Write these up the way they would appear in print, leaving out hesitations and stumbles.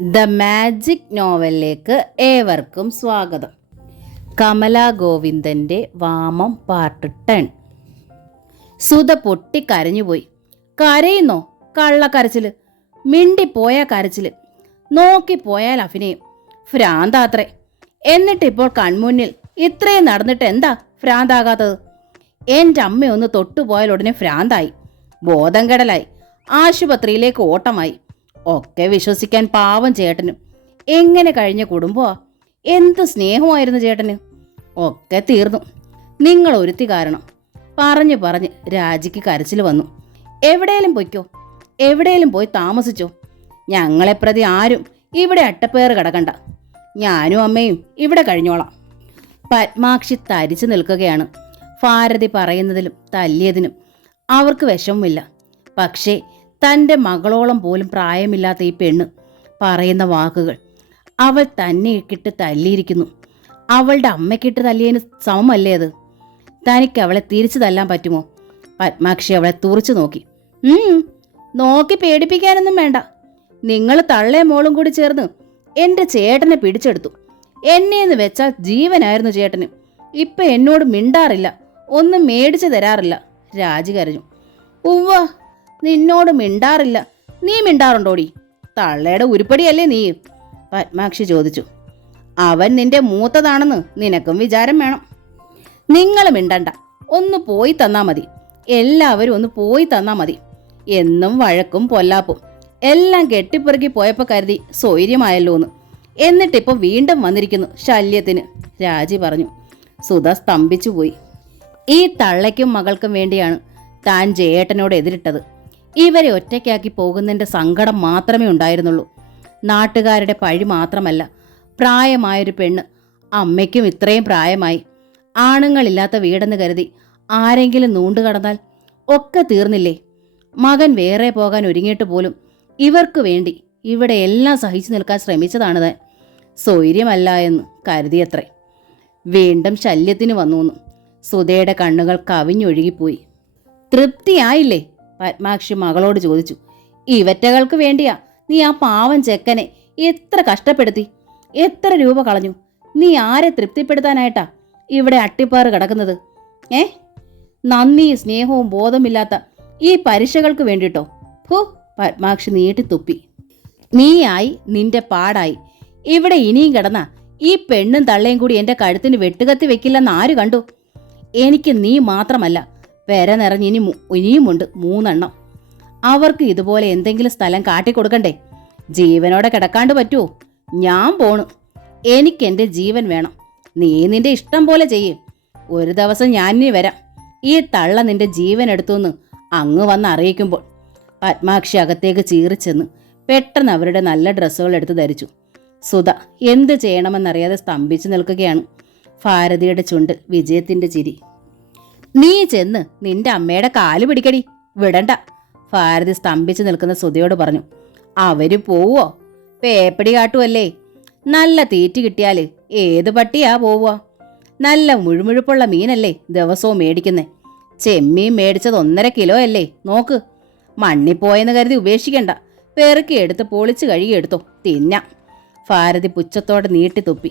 The magic നോവലിലേക്ക് ഏവർക്കും സ്വാഗതം. Kamala ഗോവിന്ദൻ്റെ വാമം part 10. Sudha പൊട്ടിക്കരഞ്ഞുപോയി. കരയുന്നോ? കള്ളക്കരച്ചിൽ, മിണ്ടിപ്പോയ കരച്ചിൽ, നോക്കിപ്പോയാൽ അഭിനയം. ഭ്രാന്താത്രേ. എന്നിട്ടിപ്പോൾ കൺമുന്നിൽ ഇത്രയും നടന്നിട്ട് എന്താ ഭ്രാന്താകാത്തത്? എൻ്റെ അമ്മയൊന്ന് തൊട്ടുപോയാൽ ഉടനെ ഭ്രാന്തായി, ബോധം കെടലായി, ആശുപത്രിയിലേക്ക് ഓട്ടമായി. ഒക്കെ വിശ്വസിക്കാൻ പാവം ചേട്ടനും. എങ്ങനെ കഴിഞ്ഞ കുടുംബമാ! എന്ത് സ്നേഹമായിരുന്നു ചേട്ടന്! ഒക്കെ തീർന്നു. നിങ്ങൾ ഒരുത്തി കാരണം. പറഞ്ഞു പറഞ്ഞ് രാജിക്ക് കരച്ചിൽ വന്നു. എവിടെയും പൊയ്ക്കോ, എവിടെയും പോയി താമസിച്ചോ. ഞങ്ങളെ പ്രതി ആരും ഇവിടെ അട്ടപ്പേറ് കിടക്കണ്ട. ഞാനും അമ്മയും ഇവിടെ കഴിഞ്ഞോളാം. പത്മാക്ഷി തരിച്ചു നിൽക്കുകയാണ്. ഭാരതി പറയുന്നതിലും തല്ലിയതിനും അവർക്ക് വിഷമമില്ല. പക്ഷേ തൻ്റെ മകളോളം പോലും പ്രായമില്ലാത്ത ഈ പെണ്ണ് പറയുന്ന വാക്കുകൾ, അവൾ തന്നെ ഇട്ട് തല്ലിയിരിക്കുന്നു. അവളുടെ അമ്മയ്ക്കിട്ട് തല്ലിയതിന് സമമല്ലേ അത്? തനിക്ക് അവളെ തിരിച്ചു തല്ലാൻ പറ്റുമോ? പത്മാക്ഷി അവളെ തുറച്ചു നോക്കി. നോക്കി പേടിപ്പിക്കാനൊന്നും വേണ്ട. നിങ്ങൾ തള്ളേ മോളും കൂടി ചേർന്ന് എൻ്റെ ചേട്ടനെ പിടിച്ചെടുത്തു. എന്നെയെന്ന് വെച്ചാൽ ജീവനായിരുന്നു ചേട്ടന്. ഇപ്പം എന്നോട് മിണ്ടാറില്ല, ഒന്നും മേടിച്ചു തരാറില്ല. രാജി കരഞ്ഞു. ഉവ്വ, നിന്നോട് മിണ്ടാറില്ല. നീ മിണ്ടാറുണ്ടോടി? തള്ളയുടെ ഉരുപ്പടിയല്ലേ നീ? പത്മാക്ഷി ചോദിച്ചു. അവൻ നിന്റെ മൂത്തതാണെന്ന് നിനക്കും വിചാരം വേണം. നിങ്ങൾ മിണ്ടണ്ട, ഒന്ന് പോയി തന്നാ മതി. എല്ലാവരും ഒന്ന് പോയി തന്നാ മതി. എന്നും വഴക്കും പൊല്ലാപ്പും എല്ലാം കെട്ടിപ്പെറുക്കി പോയപ്പോൾ കരുതി സ്വൈര്യമായല്ലോന്ന്. എന്നിട്ടിപ്പോൾ വീണ്ടും വന്നിരിക്കുന്നു ശല്യത്തിന്, രാജി പറഞ്ഞു. സുധ സ്തംഭിച്ചു പോയി. ഈ തള്ളയ്ക്കും മകൾക്കും വേണ്ടിയാണ് താൻ ജയേട്ടനോട് എതിരിട്ടത്. ഇവരെ ഒറ്റയ്ക്കാക്കി പോകുന്നതിൻ്റെ സങ്കടം മാത്രമേ ഉണ്ടായിരുന്നുള്ളൂ. നാട്ടുകാരുടെ പഴി മാത്രമല്ല, പ്രായമായൊരു പെണ്ണ്, അമ്മയ്ക്കും ഇത്രയും പ്രായമായി, ആണുങ്ങളില്ലാത്ത വീടെന്ന് കരുതി ആരെങ്കിലും നൂണ്ടുകടന്നാൽ ഒക്കെ തീർന്നില്ലേ? മകൻ വേറെ പോകാൻ ഒരുങ്ങിയിട്ട് പോലും ഇവർക്ക് വേണ്ടി ഇവിടെ എല്ലാം സഹിച്ചു നിൽക്കാൻ ശ്രമിച്ചതാണ് താൻ. സ്വൈര്യമല്ല എന്ന് കരുതിയത്രേ. വീണ്ടും ശല്യത്തിന് വന്നു. സുധയുടെ കണ്ണുകൾ കവിഞ്ഞൊഴുകിപ്പോയി. തൃപ്തിയായില്ലേ? പത്മാക്ഷി മകളോട് ചോദിച്ചു. ഇവറ്റകൾക്ക് വേണ്ടിയാ നീ ആ പാവം ചെക്കനെ എത്ര കഷ്ടപ്പെടുത്തി, എത്ര രൂപ കളഞ്ഞു. നീ ആരെ തൃപ്തിപ്പെടുത്താനായിട്ടാ ഇവിടെ അട്ടിപ്പാറ് കിടക്കുന്നത്? നന്ദി സ്നേഹവും ബോധമില്ലാത്ത ഈ പരീക്ഷകൾക്ക് വേണ്ടിട്ടോ? പത്മാക്ഷി നീട്ടിത്തുപ്പി. നീയായി, നിന്റെ പാടായി. ഇവിടെ ഇനിയും കിടന്ന ഈ പെണ്ണും തള്ളയും കൂടി എൻ്റെ കഴുത്തിന് വെട്ടുകത്തി വെക്കില്ലെന്ന് ആര് കണ്ടു? എനിക്ക് നീ മാത്രമല്ല, പെര നിറഞ്ഞ് ഇനിയുമുണ്ട് 3 എണ്ണം. അവർക്ക് ഇതുപോലെ എന്തെങ്കിലും സ്ഥലം കാട്ടിക്കൊടുക്കണ്ടേ? ജീവനോടെ കിടക്കാണ്ട് പറ്റുമോ? ഞാൻ പോണു. എനിക്കെൻ്റെ ജീവൻ വേണം. നീ നിന്റെ ഇഷ്ടം പോലെ ചെയ്യും. ഒരു ദിവസം ഞാനിനി വരാം. ഈ തള്ള നിന്റെ ജീവൻ എടുത്തുവെന്ന് അങ്ങ് വന്ന് അറിയിക്കുമ്പോൾ. പത്മാക്ഷി അകത്തേക്ക് ചീറിച്ചെന്ന് പെട്ടെന്ന് അവരുടെ നല്ല ഡ്രസ്സുകൾ എടുത്ത് ധരിച്ചു. സുധ എന്ത് ചെയ്യണമെന്നറിയാതെ സ്തംഭിച്ചു നിൽക്കുകയാണ്. ഭാരതിയുടെ ചുണ്ടിൽ വിജയത്തിൻ്റെ ചിരി. നീ ചെന്ന് നിന്റെ അമ്മയുടെ കാല് പിടിക്കടി, വിടണ്ട. ഭാരതി സ്തംഭിച്ചു നിൽക്കുന്ന സുധയോട് പറഞ്ഞു. അവര് പോവോ? പേപ്പടി കാട്ടുമല്ലേ. നല്ല തീറ്റി കിട്ടിയാല് ഏത് പട്ടിയാ പോവുക? നല്ല മുഴുമുഴുപ്പുള്ള മീനല്ലേ ദിവസവും മേടിക്കുന്നേ. ചെമ്മീൻ മേടിച്ചത് 1.5 കിലോ അല്ലേ? നോക്ക്. മണ്ണിപ്പോയെന്ന് കരുതി ഉപേക്ഷിക്കണ്ട. പെറുക്കി എടുത്ത് പൊളിച്ച് കഴുകിയെടുത്തോ, തിന്നാം. ഭാരതി പുച്ഛത്തോടെ നീട്ടി തുപ്പി.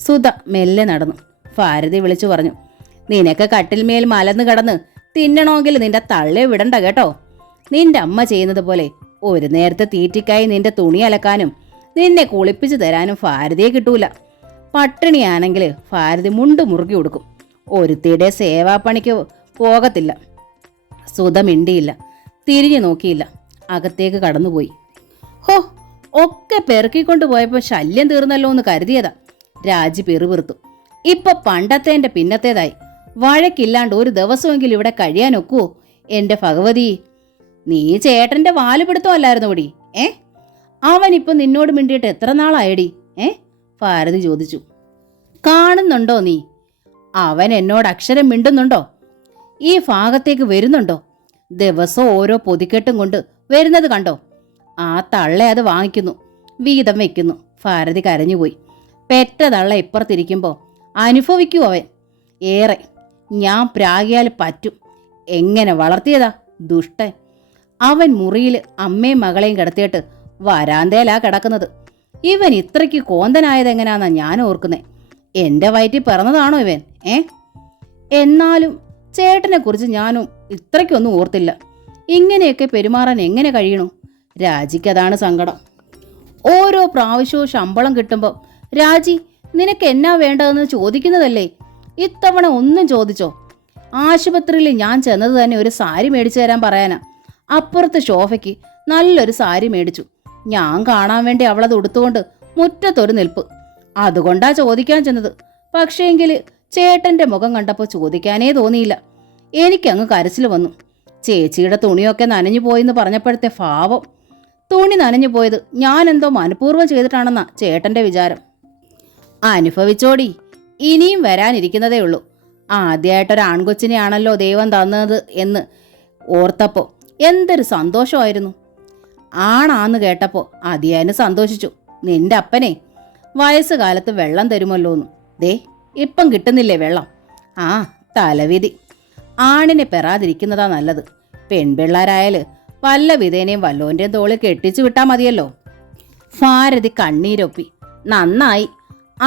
സുധ മെല്ലെ നടന്നു. ഭാരതി വിളിച്ചു പറഞ്ഞു. നിനക്ക് കട്ടിൽമേൽ മലന്ന് കിടന്ന് തിന്നണമെങ്കിൽ നിന്റെ തള്ളയെ വിടണ്ട കേട്ടോ. നിന്റെ അമ്മ ചെയ്യുന്നത് പോലെ ഒരു നേരത്തെ തീറ്റിക്കായി നിന്റെ തുണി അലക്കാനും നിന്നെ കുളിപ്പിച്ചു തരാനും ഭാരതിയെ കിട്ടൂല. പട്ടിണിയാണെങ്കിൽ ഭാരതി മുണ്ട് മുറുകി കൊടുക്കും. ഒരുത്തിയുടെ സേവാപ്പണിക്ക് പോകത്തില്ല. സുധ മിണ്ടിയില്ല, തിരിഞ്ഞു നോക്കിയില്ല, അകത്തേക്ക് കടന്നുപോയി. ഒക്കെ പെറുക്കിക്കൊണ്ട് പോയപ്പോൾ ശല്യം തീർന്നല്ലോ എന്ന് കരുതിയതാ. രാജി പിറുപിറുത്തു. ഇപ്പൊ പണ്ടത്തേൻ്റെ പിന്നത്തേതായി. വഴക്കില്ലാണ്ട് ഒരു ദിവസമെങ്കിലും ഇവിടെ കഴിയാനൊക്കുവോ? എൻ്റെ ഭഗവതി, നീ ചേട്ടൻ്റെ വാല് പിടുത്തമല്ലായിരുന്നു കൂടി. അവനിപ്പം നിന്നോട് മിണ്ടിയിട്ട് എത്ര നാളായടി? ഭാരതി ചോദിച്ചു. കാണുന്നുണ്ടോ നീ? അവൻ എന്നോട് അക്ഷരം മിണ്ടുന്നുണ്ടോ? ഈ ഭാഗത്തേക്ക് വരുന്നുണ്ടോ? ദിവസം ഓരോ പൊതിക്കെട്ടും കൊണ്ട് വരുന്നത് കണ്ടോ? ആ തള്ള അത് വാങ്ങിക്കുന്നു, വീതം വെക്കുന്നു. ഭാരതി കരഞ്ഞുപോയി. പെറ്റ തള്ള ഇപ്പുറത്തിരിക്കുമ്പോൾ അനുഭവിക്കൂ അവൻ ഏറെ. ഞാൻ പ്രാഗിയാൽ പറ്റും. എങ്ങനെ വളർത്തിയതാ ദുഷ്ടൻ. അവൻ മുറിയിൽ അമ്മയും മകളെയും കിടത്തിയിട്ട് വരാന്തയിലാ കിടക്കുന്നത്. ഇവൻ ഇത്രയ്ക്ക് കോന്തനായതെങ്ങനാന്നാ ഞാൻ ഓർക്കുന്നേ. എൻ്റെ വയറ്റിൽ പിറന്നതാണോ ഇവൻ? എന്നാലും ചേട്ടനെ കുറിച്ച് ഞാനും ഇത്രയ്ക്കൊന്നും ഓർത്തില്ല. ഇങ്ങനെയൊക്കെ പെരുമാറാൻ എങ്ങനെ കഴിയണു? രാജിക്കതാണ് സങ്കടം. ഓരോ പ്രാവശ്യവും ശമ്പളം കിട്ടുമ്പോൾ രാജി നിനക്ക് എന്നാ വേണ്ടതെന്ന് ചോദിക്കുന്നതല്ലേ. ഇത്തവണ ഒന്നും ചോദിച്ചോ? ആശുപത്രിയിൽ ഞാൻ ചെന്നത് തന്നെ ഒരു സാരി മേടിച്ചു തരാൻ പറയാനാ. അപ്പുറത്ത് ഷോഫയ്ക്ക് നല്ലൊരു സാരി മേടിച്ചു. ഞാൻ കാണാൻ വേണ്ടി അവളത് ഉടുത്തുകൊണ്ട് മുറ്റത്തൊരു നിൽപ്പ്. അതുകൊണ്ടാ ചോദിക്കാൻ ചെന്നത്. പക്ഷേങ്കിൽ ചേട്ടൻ്റെ മുഖം കണ്ടപ്പോൾ ചോദിക്കാനേ തോന്നിയില്ല. എനിക്കങ്ങ് കരച്ചിൽ വന്നു. ചേച്ചിയുടെ തുണിയൊക്കെ നനഞ്ഞു പോയെന്ന് പറഞ്ഞപ്പോഴത്തെ ഭാവം. തുണി നനഞ്ഞു പോയത് ഞാൻ എന്തോ മനഃപൂർവ്വം ചെയ്തിട്ടാണെന്നാ ചേട്ടൻ്റെ വിചാരം. അനുഭവിച്ചോടി, ഇനിയും വരാനിരിക്കുന്നതേ ഉള്ളൂ. ആദ്യമായിട്ടൊരു ആൺകൊച്ചിനെയാണല്ലോ ദൈവം തന്നത് എന്ന് ഓർത്തപ്പോൾ എന്തൊരു സന്തോഷമായിരുന്നു. ആണാന്ന് കേട്ടപ്പോൾ അതിയാന് സന്തോഷിച്ചു. നിന്റെ അപ്പനെ വയസ്സുകാലത്ത് വെള്ളം തരുമല്ലോന്നും. ദേ ഇപ്പം കിട്ടുന്നില്ലേ വെള്ളം? ആ തലവിധി. ആണിനെ പെറാതിരിക്കുന്നതാ നല്ലത്. പെൺപിള്ളേരായാൽ വല്ല വിധേനയും വല്ലോൻ്റെയും തോളിൽ കെട്ടിച്ചു വിട്ടാൽ മതിയല്ലോ. ഭാരതി കണ്ണീരൊപ്പി. നന്നായി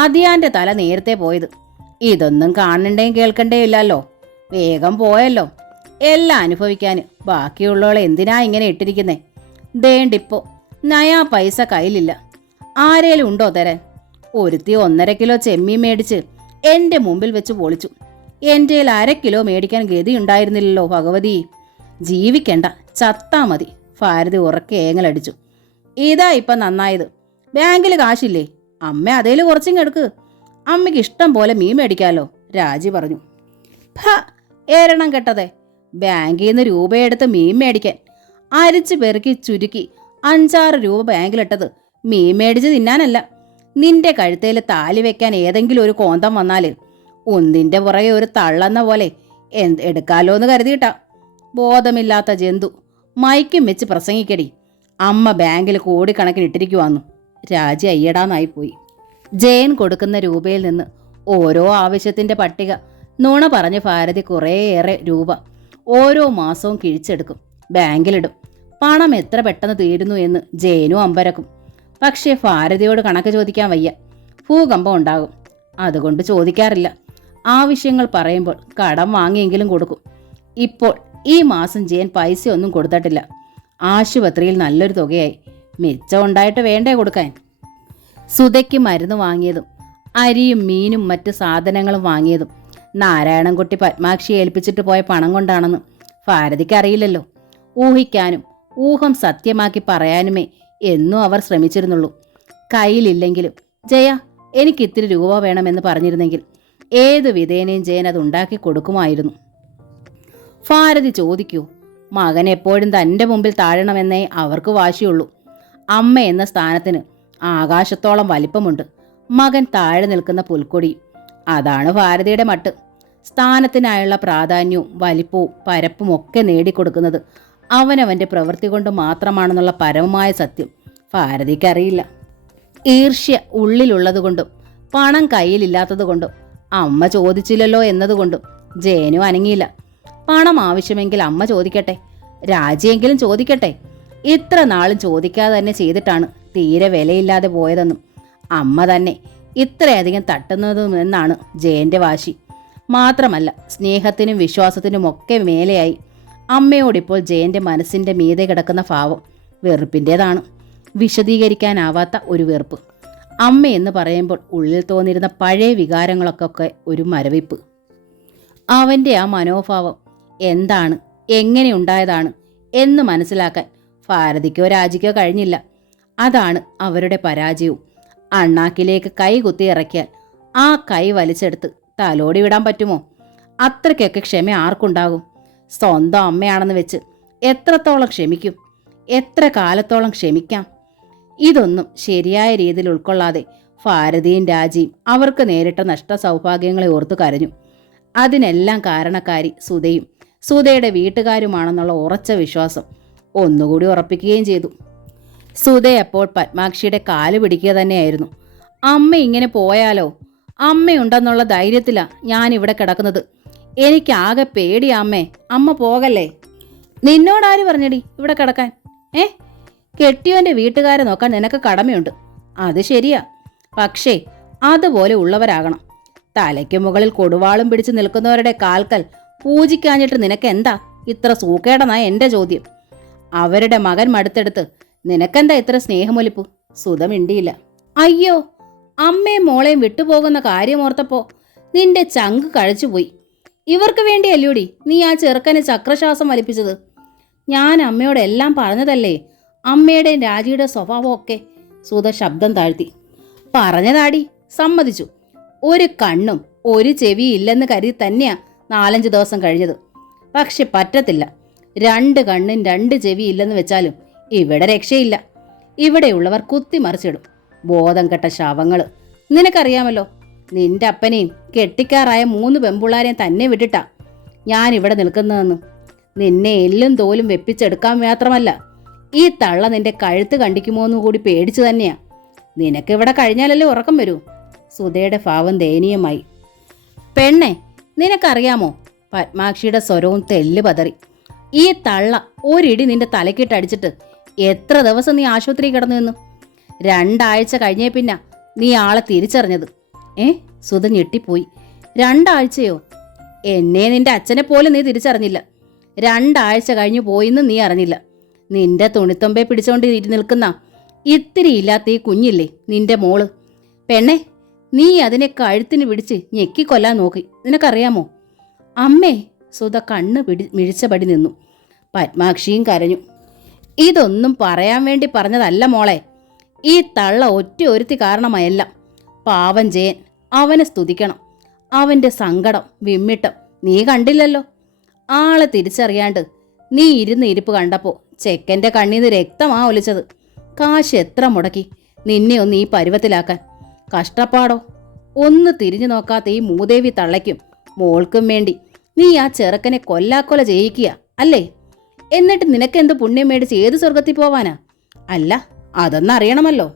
അതിയാൻ്റെ തല നേരത്തെ പോയത്. ഇതൊന്നും കാണണ്ടേയും കേൾക്കണ്ടേയും ഇല്ലല്ലോ. വേഗം പോയല്ലോ. എല്ലാം അനുഭവിക്കാൻ ബാക്കിയുള്ളവളെ എന്തിനാ ഇങ്ങനെ ഇട്ടിരിക്കുന്നേ? ദേണ്ടിപ്പോ നയാ പൈസ കയ്യിലില്ല. ആരേലും ഉണ്ടോ തരാൻ? ഒരുത്തി 1.5 കിലോ ചെമ്മീൻ മേടിച്ച് എൻ്റെ മുമ്പിൽ വെച്ച് പൊളിച്ചു. എൻ്റെ 1/2 കിലോ മേടിക്കാൻ ഗതിയുണ്ടായിരുന്നില്ലല്ലോ ഭഗവതി. ജീവിക്കണ്ട, ചത്താ മതി. ഭാരതി ഉറക്കെ ഏങ്ങലടിച്ചു. ഇതാ ഇപ്പം നന്നായത്. ബാങ്കിൽ കാശില്ലേ? അമ്മ അതേല് കുറച്ചിങ് എടുക്ക്. അമ്മയ്ക്ക് ഇഷ്ടം പോലെ മീൻ മേടിക്കാമല്ലോ, രാജി പറഞ്ഞു. ഏരണം കെട്ടതേ. ബാങ്കിൽ നിന്ന് രൂപയെടുത്ത് മീൻ മേടിക്കാൻ. അരിച്ച് പെറുക്കി ചുരുക്കി 5-6 രൂപ ബാങ്കിലിട്ടത് മീൻ മേടിച്ച് തിന്നാനല്ല. നിന്റെ കഴുത്തേൽ താലി വെക്കാൻ ഏതെങ്കിലും ഒരു കോന്തം വന്നാൽ ഒന്നിൻ്റെ പുറകെ ഒരു തള്ളെന്ന പോലെ എടുക്കാലോ എന്ന് കരുതിയിട്ടാ. ബോധമില്ലാത്ത ജന്തു. മൈക്കും വെച്ച് പ്രസംഗിക്കടി. അമ്മ ബാങ്കിൽ കോടിക്കണക്കിന് ഇട്ടിരിക്കുവാന്നു. രാജി അയ്യടാന്നായിപ്പോയി. ജയൻ കൊടുക്കുന്ന രൂപയിൽ നിന്ന് ഓരോ ആവശ്യത്തിൻ്റെ പട്ടിക നുണ പറഞ്ഞ് ഭാരതി കുറേയേറെ രൂപ ഓരോ മാസവും കിഴിച്ചെടുക്കും, ബാങ്കിലിടും. പണം എത്ര പെട്ടെന്ന് തീരുന്നു എന്ന് ജയനും അമ്പരക്കും. പക്ഷേ ഭാരതിയോട് കണക്ക് ചോദിക്കാൻ വയ്യ. ഭൂകമ്പം ഉണ്ടാകും. അതുകൊണ്ട് ചോദിക്കാറില്ല. ആവശ്യങ്ങൾ പറയുമ്പോൾ കടം വാങ്ങിയെങ്കിലും കൊടുക്കും. ഇപ്പോൾ ഈ മാസം ജയൻ പൈസയൊന്നും കൊടുത്തിട്ടില്ല. ആശുപത്രിയിൽ നല്ലൊരു തുകയായി. മിച്ചം ഉണ്ടായിട്ട് വേണ്ടേ കൊടുക്കാൻ? സുധയ്ക്ക് മരുന്ന് വാങ്ങിയതും അരിയും മീനും മറ്റ് സാധനങ്ങളും വാങ്ങിയതും നാരായണൻകുട്ടി പത്മാക്ഷിയെ ഏൽപ്പിച്ചിട്ട് പോയ പണം കൊണ്ടാണെന്ന് ഭാരതിക്ക് അറിയില്ലല്ലോ. ഊഹിക്കാനും ഊഹം സത്യമാക്കി പറയാനുമേ എന്നും അവർ ശ്രമിച്ചിരുന്നുള്ളൂ. കയ്യിലില്ലെങ്കിലും ജയ എനിക്ക് ഇത്തിരി രൂപ വേണമെന്ന് പറഞ്ഞിരുന്നെങ്കിൽ ഏതു വിധേനയും ജയൻ അത് ഉണ്ടാക്കി കൊടുക്കുമായിരുന്നു. ഭാരതി ചോദിക്കൂ. മകൻ എപ്പോഴും തൻ്റെ മുമ്പിൽ താഴണമെന്നേ അവർക്ക് വാശിയുള്ളൂ. അമ്മ എന്ന സ്ഥാനത്തിന് ആകാശത്തോളം വലിപ്പമുണ്ട്. മകൻ താഴെ നിൽക്കുന്ന പുൽക്കൊടി. അതാണ് ഭാരതിയുടെ മട്ട്. സ്ഥാനത്തിനായുള്ള പ്രാധാന്യവും വലിപ്പവും പരപ്പും ഒക്കെ നേടിക്കൊടുക്കുന്നത് അവനവൻ്റെ പ്രവൃത്തി കൊണ്ട് മാത്രമാണെന്നുള്ള പരമമായ സത്യം ഭാരതിക്കറിയില്ല. ഈർഷ്യ ഉള്ളിലുള്ളതുകൊണ്ടും പണം കയ്യിലില്ലാത്തതുകൊണ്ടും അമ്മ ചോദിച്ചില്ലല്ലോ എന്നതുകൊണ്ടും ജയനും അനങ്ങിയില്ല. പണം ആവശ്യമെങ്കിൽ അമ്മ ചോദിക്കട്ടെ, രാജിയെങ്കിലും ചോദിക്കട്ടെ. ഇത്ര നാളും ചോദിക്കാതെ തന്നെ ചെയ്തിട്ടാണ് തീരെ വിലയില്ലാതെ പോയതെന്നും അമ്മ തന്നെ ഇത്രയധികം തട്ടുന്നതുമെന്നാണ് ജയൻ്റെ വാശി. മാത്രമല്ല സ്നേഹത്തിനും വിശ്വാസത്തിനും ഒക്കെ മേലെയായി അമ്മയോടിപ്പോൾ ജയൻ്റെ മനസ്സിൻ്റെ മീതെ കിടക്കുന്ന ഭാവം വെറുപ്പിൻ്റേതാണ്. വിശദീകരിക്കാനാവാത്ത ഒരു വെറുപ്പ്. അമ്മയെന്ന് പറയുമ്പോൾ ഉള്ളിൽ തോന്നിയിരുന്ന പഴയ വികാരങ്ങളൊക്കെ ഒരു മരവിപ്പ്. അവൻ്റെ ആ മനോഭാവം എന്താണ്, എങ്ങനെ ഉണ്ടായതാണ് എന്ന് മനസ്സിലാക്കാൻ ഭാരതിക്കോ രാജിക്കോ കഴിഞ്ഞില്ല. അതാണ് അവരുടെ പരാജയവും. അണ്ണാക്കിലേക്ക് കൈ കുത്തി ഇറക്കിയാൽ ആ കൈ വലിച്ചെടുത്ത് തലോടി വിടാൻ പറ്റുമോ? അത്രയ്ക്കൊക്കെ ക്ഷമ ആർക്കുണ്ടാകും? സ്വന്തം അമ്മയാണെന്ന് വെച്ച് എത്രത്തോളം ക്ഷമിക്കും? എത്ര കാലത്തോളം ക്ഷമിക്കാം? ഇതൊന്നും ശരിയായ രീതിയിൽ ഉൾക്കൊള്ളാതെ ഭാരതിയും രാജിയും അവർക്ക് നേരിട്ട നഷ്ട സൗഭാഗ്യങ്ങളെ ഓർത്തു കരഞ്ഞു. അതിനെല്ലാം കാരണക്കാരി സുധയും സുധയുടെ വീട്ടുകാരുമാണെന്നുള്ള ഉറച്ച വിശ്വാസം ഒന്നുകൂടി ഉറപ്പിക്കുകയും ചെയ്തു. സുധ അപ്പോൾ പത്മാക്ഷിയുടെ കാല് പിടിക്കുക തന്നെയായിരുന്നു. അമ്മ ഇങ്ങനെ പോയാലോ? അമ്മയുണ്ടെന്നുള്ള ധൈര്യത്തിലാണ് ഞാനിവിടെ കിടക്കുന്നത്. എനിക്കാകെ പേടിയാ അമ്മേ. അമ്മ പോകല്ലേ. നിന്നോടാര് പറഞ്ഞടി ഇവിടെ കിടക്കാൻ? കെട്ടിയോൻ്റെ വീട്ടുകാരെ നോക്കാൻ നിനക്ക് കടമയുണ്ട്. അത് ശരിയാ. പക്ഷേ അതുപോലെ ഉള്ളവരാകണം. തലയ്ക്ക് മുകളിൽ കൊടുവാളും പിടിച്ച് നിൽക്കുന്നവരുടെ കാൽക്കൽ പൂജിക്കാഞ്ഞിട്ട് നിനക്കെന്താ ഇത്ര സൂക്കേടെന്നാ എൻ്റെ ചോദ്യം. അവരുടെ മകൻ മടുത്തെടുത്ത് നിനക്കെന്താ ഇത്ര സ്നേഹമൊലിപ്പ്? സുധ മിണ്ടിയില്ല. അയ്യോ, അമ്മയും മോളെയും വിട്ടുപോകുന്ന കാര്യമോർത്തപ്പോ നിന്റെ ചങ്ക് കഴിച്ചുപോയി. ഇവർക്ക് വേണ്ടിയല്ലൂടി നീ ആ ചെറുക്കനെ ചക്രശ്വാസം വലിപ്പിച്ചത്. ഞാൻ അമ്മയോടെല്ലാം പറഞ്ഞതല്ലേ അമ്മയുടെയും രാജിയുടെ സ്വഭാവമൊക്കെ. സുധ ശബ്ദം താഴ്ത്തി. പറഞ്ഞതാടി, സമ്മതിച്ചു. ഒരു കണ്ണും ഒരു ചെവിയും ഇല്ലെന്ന് കരുതി തന്നെയാ 4-5 ദിവസം കഴിഞ്ഞത്. പക്ഷെ പറ്റത്തില്ല. 2 കണ്ണും 2 ചെവിയും ഇല്ലെന്ന് വെച്ചാലും ഇവിടെ രക്ഷയില്ല. ഇവിടെയുള്ളവർ കുത്തിമറിച്ചിടും. ബോധം കെട്ട ശവങ്ങള്. നിനക്കറിയാമല്ലോ, നിന്റെ അപ്പനെയും കെട്ടിക്കാറായ 3 പെമ്പുള്ളാരെയും തന്നെ വിട്ടിട്ടാ ഞാൻ ഇവിടെ നിൽക്കുന്നതെന്ന്. നിന്നെ എല്ലും തോലും വെപ്പിച്ചെടുക്കാൻ മാത്രമല്ല, ഈ തള്ള നിന്റെ കഴുത്ത് കണ്ടിക്കുമോന്നു കൂടി പേടിച്ചു തന്നെയാ. നിനക്കിവിടെ കഴിഞ്ഞാലല്ലേ ഉറക്കം വരൂ. സുധയുടെ ഭാവം ദയനീയമായി. പെണ്ണെ, നിനക്കറിയാമോ? പത്മാക്ഷിയുടെ സ്വരവും തെല്ല് പതറി. ഈ തള്ള ഒരിടി നിന്റെ തലക്കിട്ടടിച്ചിട്ട് എത്ര ദിവസം നീ ആശുപത്രി കിടന്നു നിന്നു? 2 ആഴ്ച കഴിഞ്ഞേ പിന്നെ നീ ആളെ തിരിച്ചറിഞ്ഞത്. സുധ ഞെട്ടിപ്പോയി. 2 ആഴ്ചയോ? എന്നെ നിന്റെ അച്ഛനെ പോലും നീ തിരിച്ചറിഞ്ഞില്ല. 2 ആഴ്ച കഴിഞ്ഞു പോയിന്ന് നീ അറിഞ്ഞില്ല. നിന്റെ തുണിത്തൊമ്പെ പിടിച്ചോണ്ട് നിൽക്കുന്ന ഇത്തിരി ഇല്ലാത്ത ഈ കുഞ്ഞില്ലേ നിന്റെ മോള്. പെണ്ണെ, നീ അതിനെ കഴുത്തിന് പിടിച്ച് ഞെക്കിക്കൊല്ലാൻ നോക്കി. നിനക്കറിയാമോ? അമ്മേ. സുധ കണ്ണ് മിഴിച്ചപടി നിന്നു. പത്മാക്ഷിയും കരഞ്ഞു. ഇതൊന്നും പറയാൻ വേണ്ടി പറഞ്ഞതല്ല മോളെ. ഈ തള്ള ഒറ്റ ഒരുത്തി കാരണമായല്ല. പാവൻ ജയൻ, അവനെ സ്തുതിക്കണം. അവന്റെ സങ്കടം വിമ്മിട്ടം നീ കണ്ടില്ലല്ലോ. ആളെ തിരിച്ചറിയാണ്ട് നീ ഇരുന്ന് ഇരിപ്പ് കണ്ടപ്പോ ചെക്കൻ്റെ കണ്ണീന്ന് രക്തമാ ഒലിച്ചത്. കാശ് എത്ര മുടക്കി നിന്നെ ഒന്ന് ഈ പരുവത്തിലാക്കാൻ. കഷ്ടപ്പാടോ. ഒന്ന് തിരിഞ്ഞു നോക്കാത്ത ഈ മൂദേവി തള്ളയ്ക്കും മോൾക്കും വേണ്ടി നീ ആ ചെറുക്കനെ കൊല്ലാക്കൊല ചെയ്യിക്കുക അല്ലേ? എന്നിട്ട് നിനക്കെന്ത് പുണ്യം മേടിച്ച് ഏത് സ്വർഗത്തിൽ പോവാനാ? അല്ല, അതൊന്നറിയണമല്ലോ.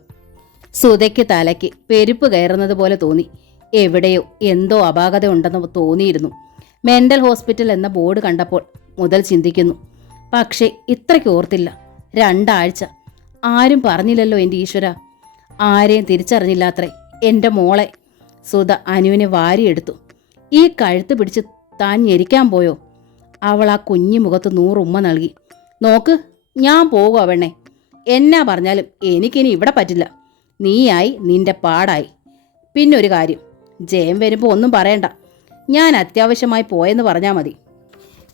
സുധയ്ക്ക് തലയ്ക്ക് പെരുപ്പ് കയറുന്നത് പോലെ തോന്നി. എവിടെയോ എന്തോ അപാകത ഉണ്ടെന്ന് തോന്നിയിരുന്നു. മെന്റൽ ഹോസ്പിറ്റൽ എന്ന ബോർഡ് കണ്ടപ്പോൾ മുതൽ ചിന്തിക്കുന്നു. പക്ഷേ ഇത്രയ്ക്ക് ഓർത്തില്ല. 2 ആഴ്ച. ആരും പറഞ്ഞില്ലല്ലോ എൻ്റെ ഈശ്വര. ആരെയും തിരിച്ചറിഞ്ഞില്ലാത്രേ എൻ്റെ മോളെ. സുധ അനുവിനെ വാരിയെടുത്തു. ഈ കഴുത്ത് പിടിച്ച് താൻ ഞെരിക്കാൻ പോയോ? അവൾ ആ കുഞ്ഞു മുഖത്ത് 100 ഉമ്മ നൽകി. നോക്ക്, ഞാൻ പോകുക പെണ്ണെ. എന്നാ പറഞ്ഞാലും എനിക്കിനി ഇവിടെ പറ്റില്ല. നീയായി നിന്റെ പാടായി. പിന്നൊരു കാര്യം, ജയം വരുമ്പോൾ ഒന്നും പറയണ്ട. ഞാൻ അത്യാവശ്യമായി പോയെന്ന് പറഞ്ഞാൽ മതി.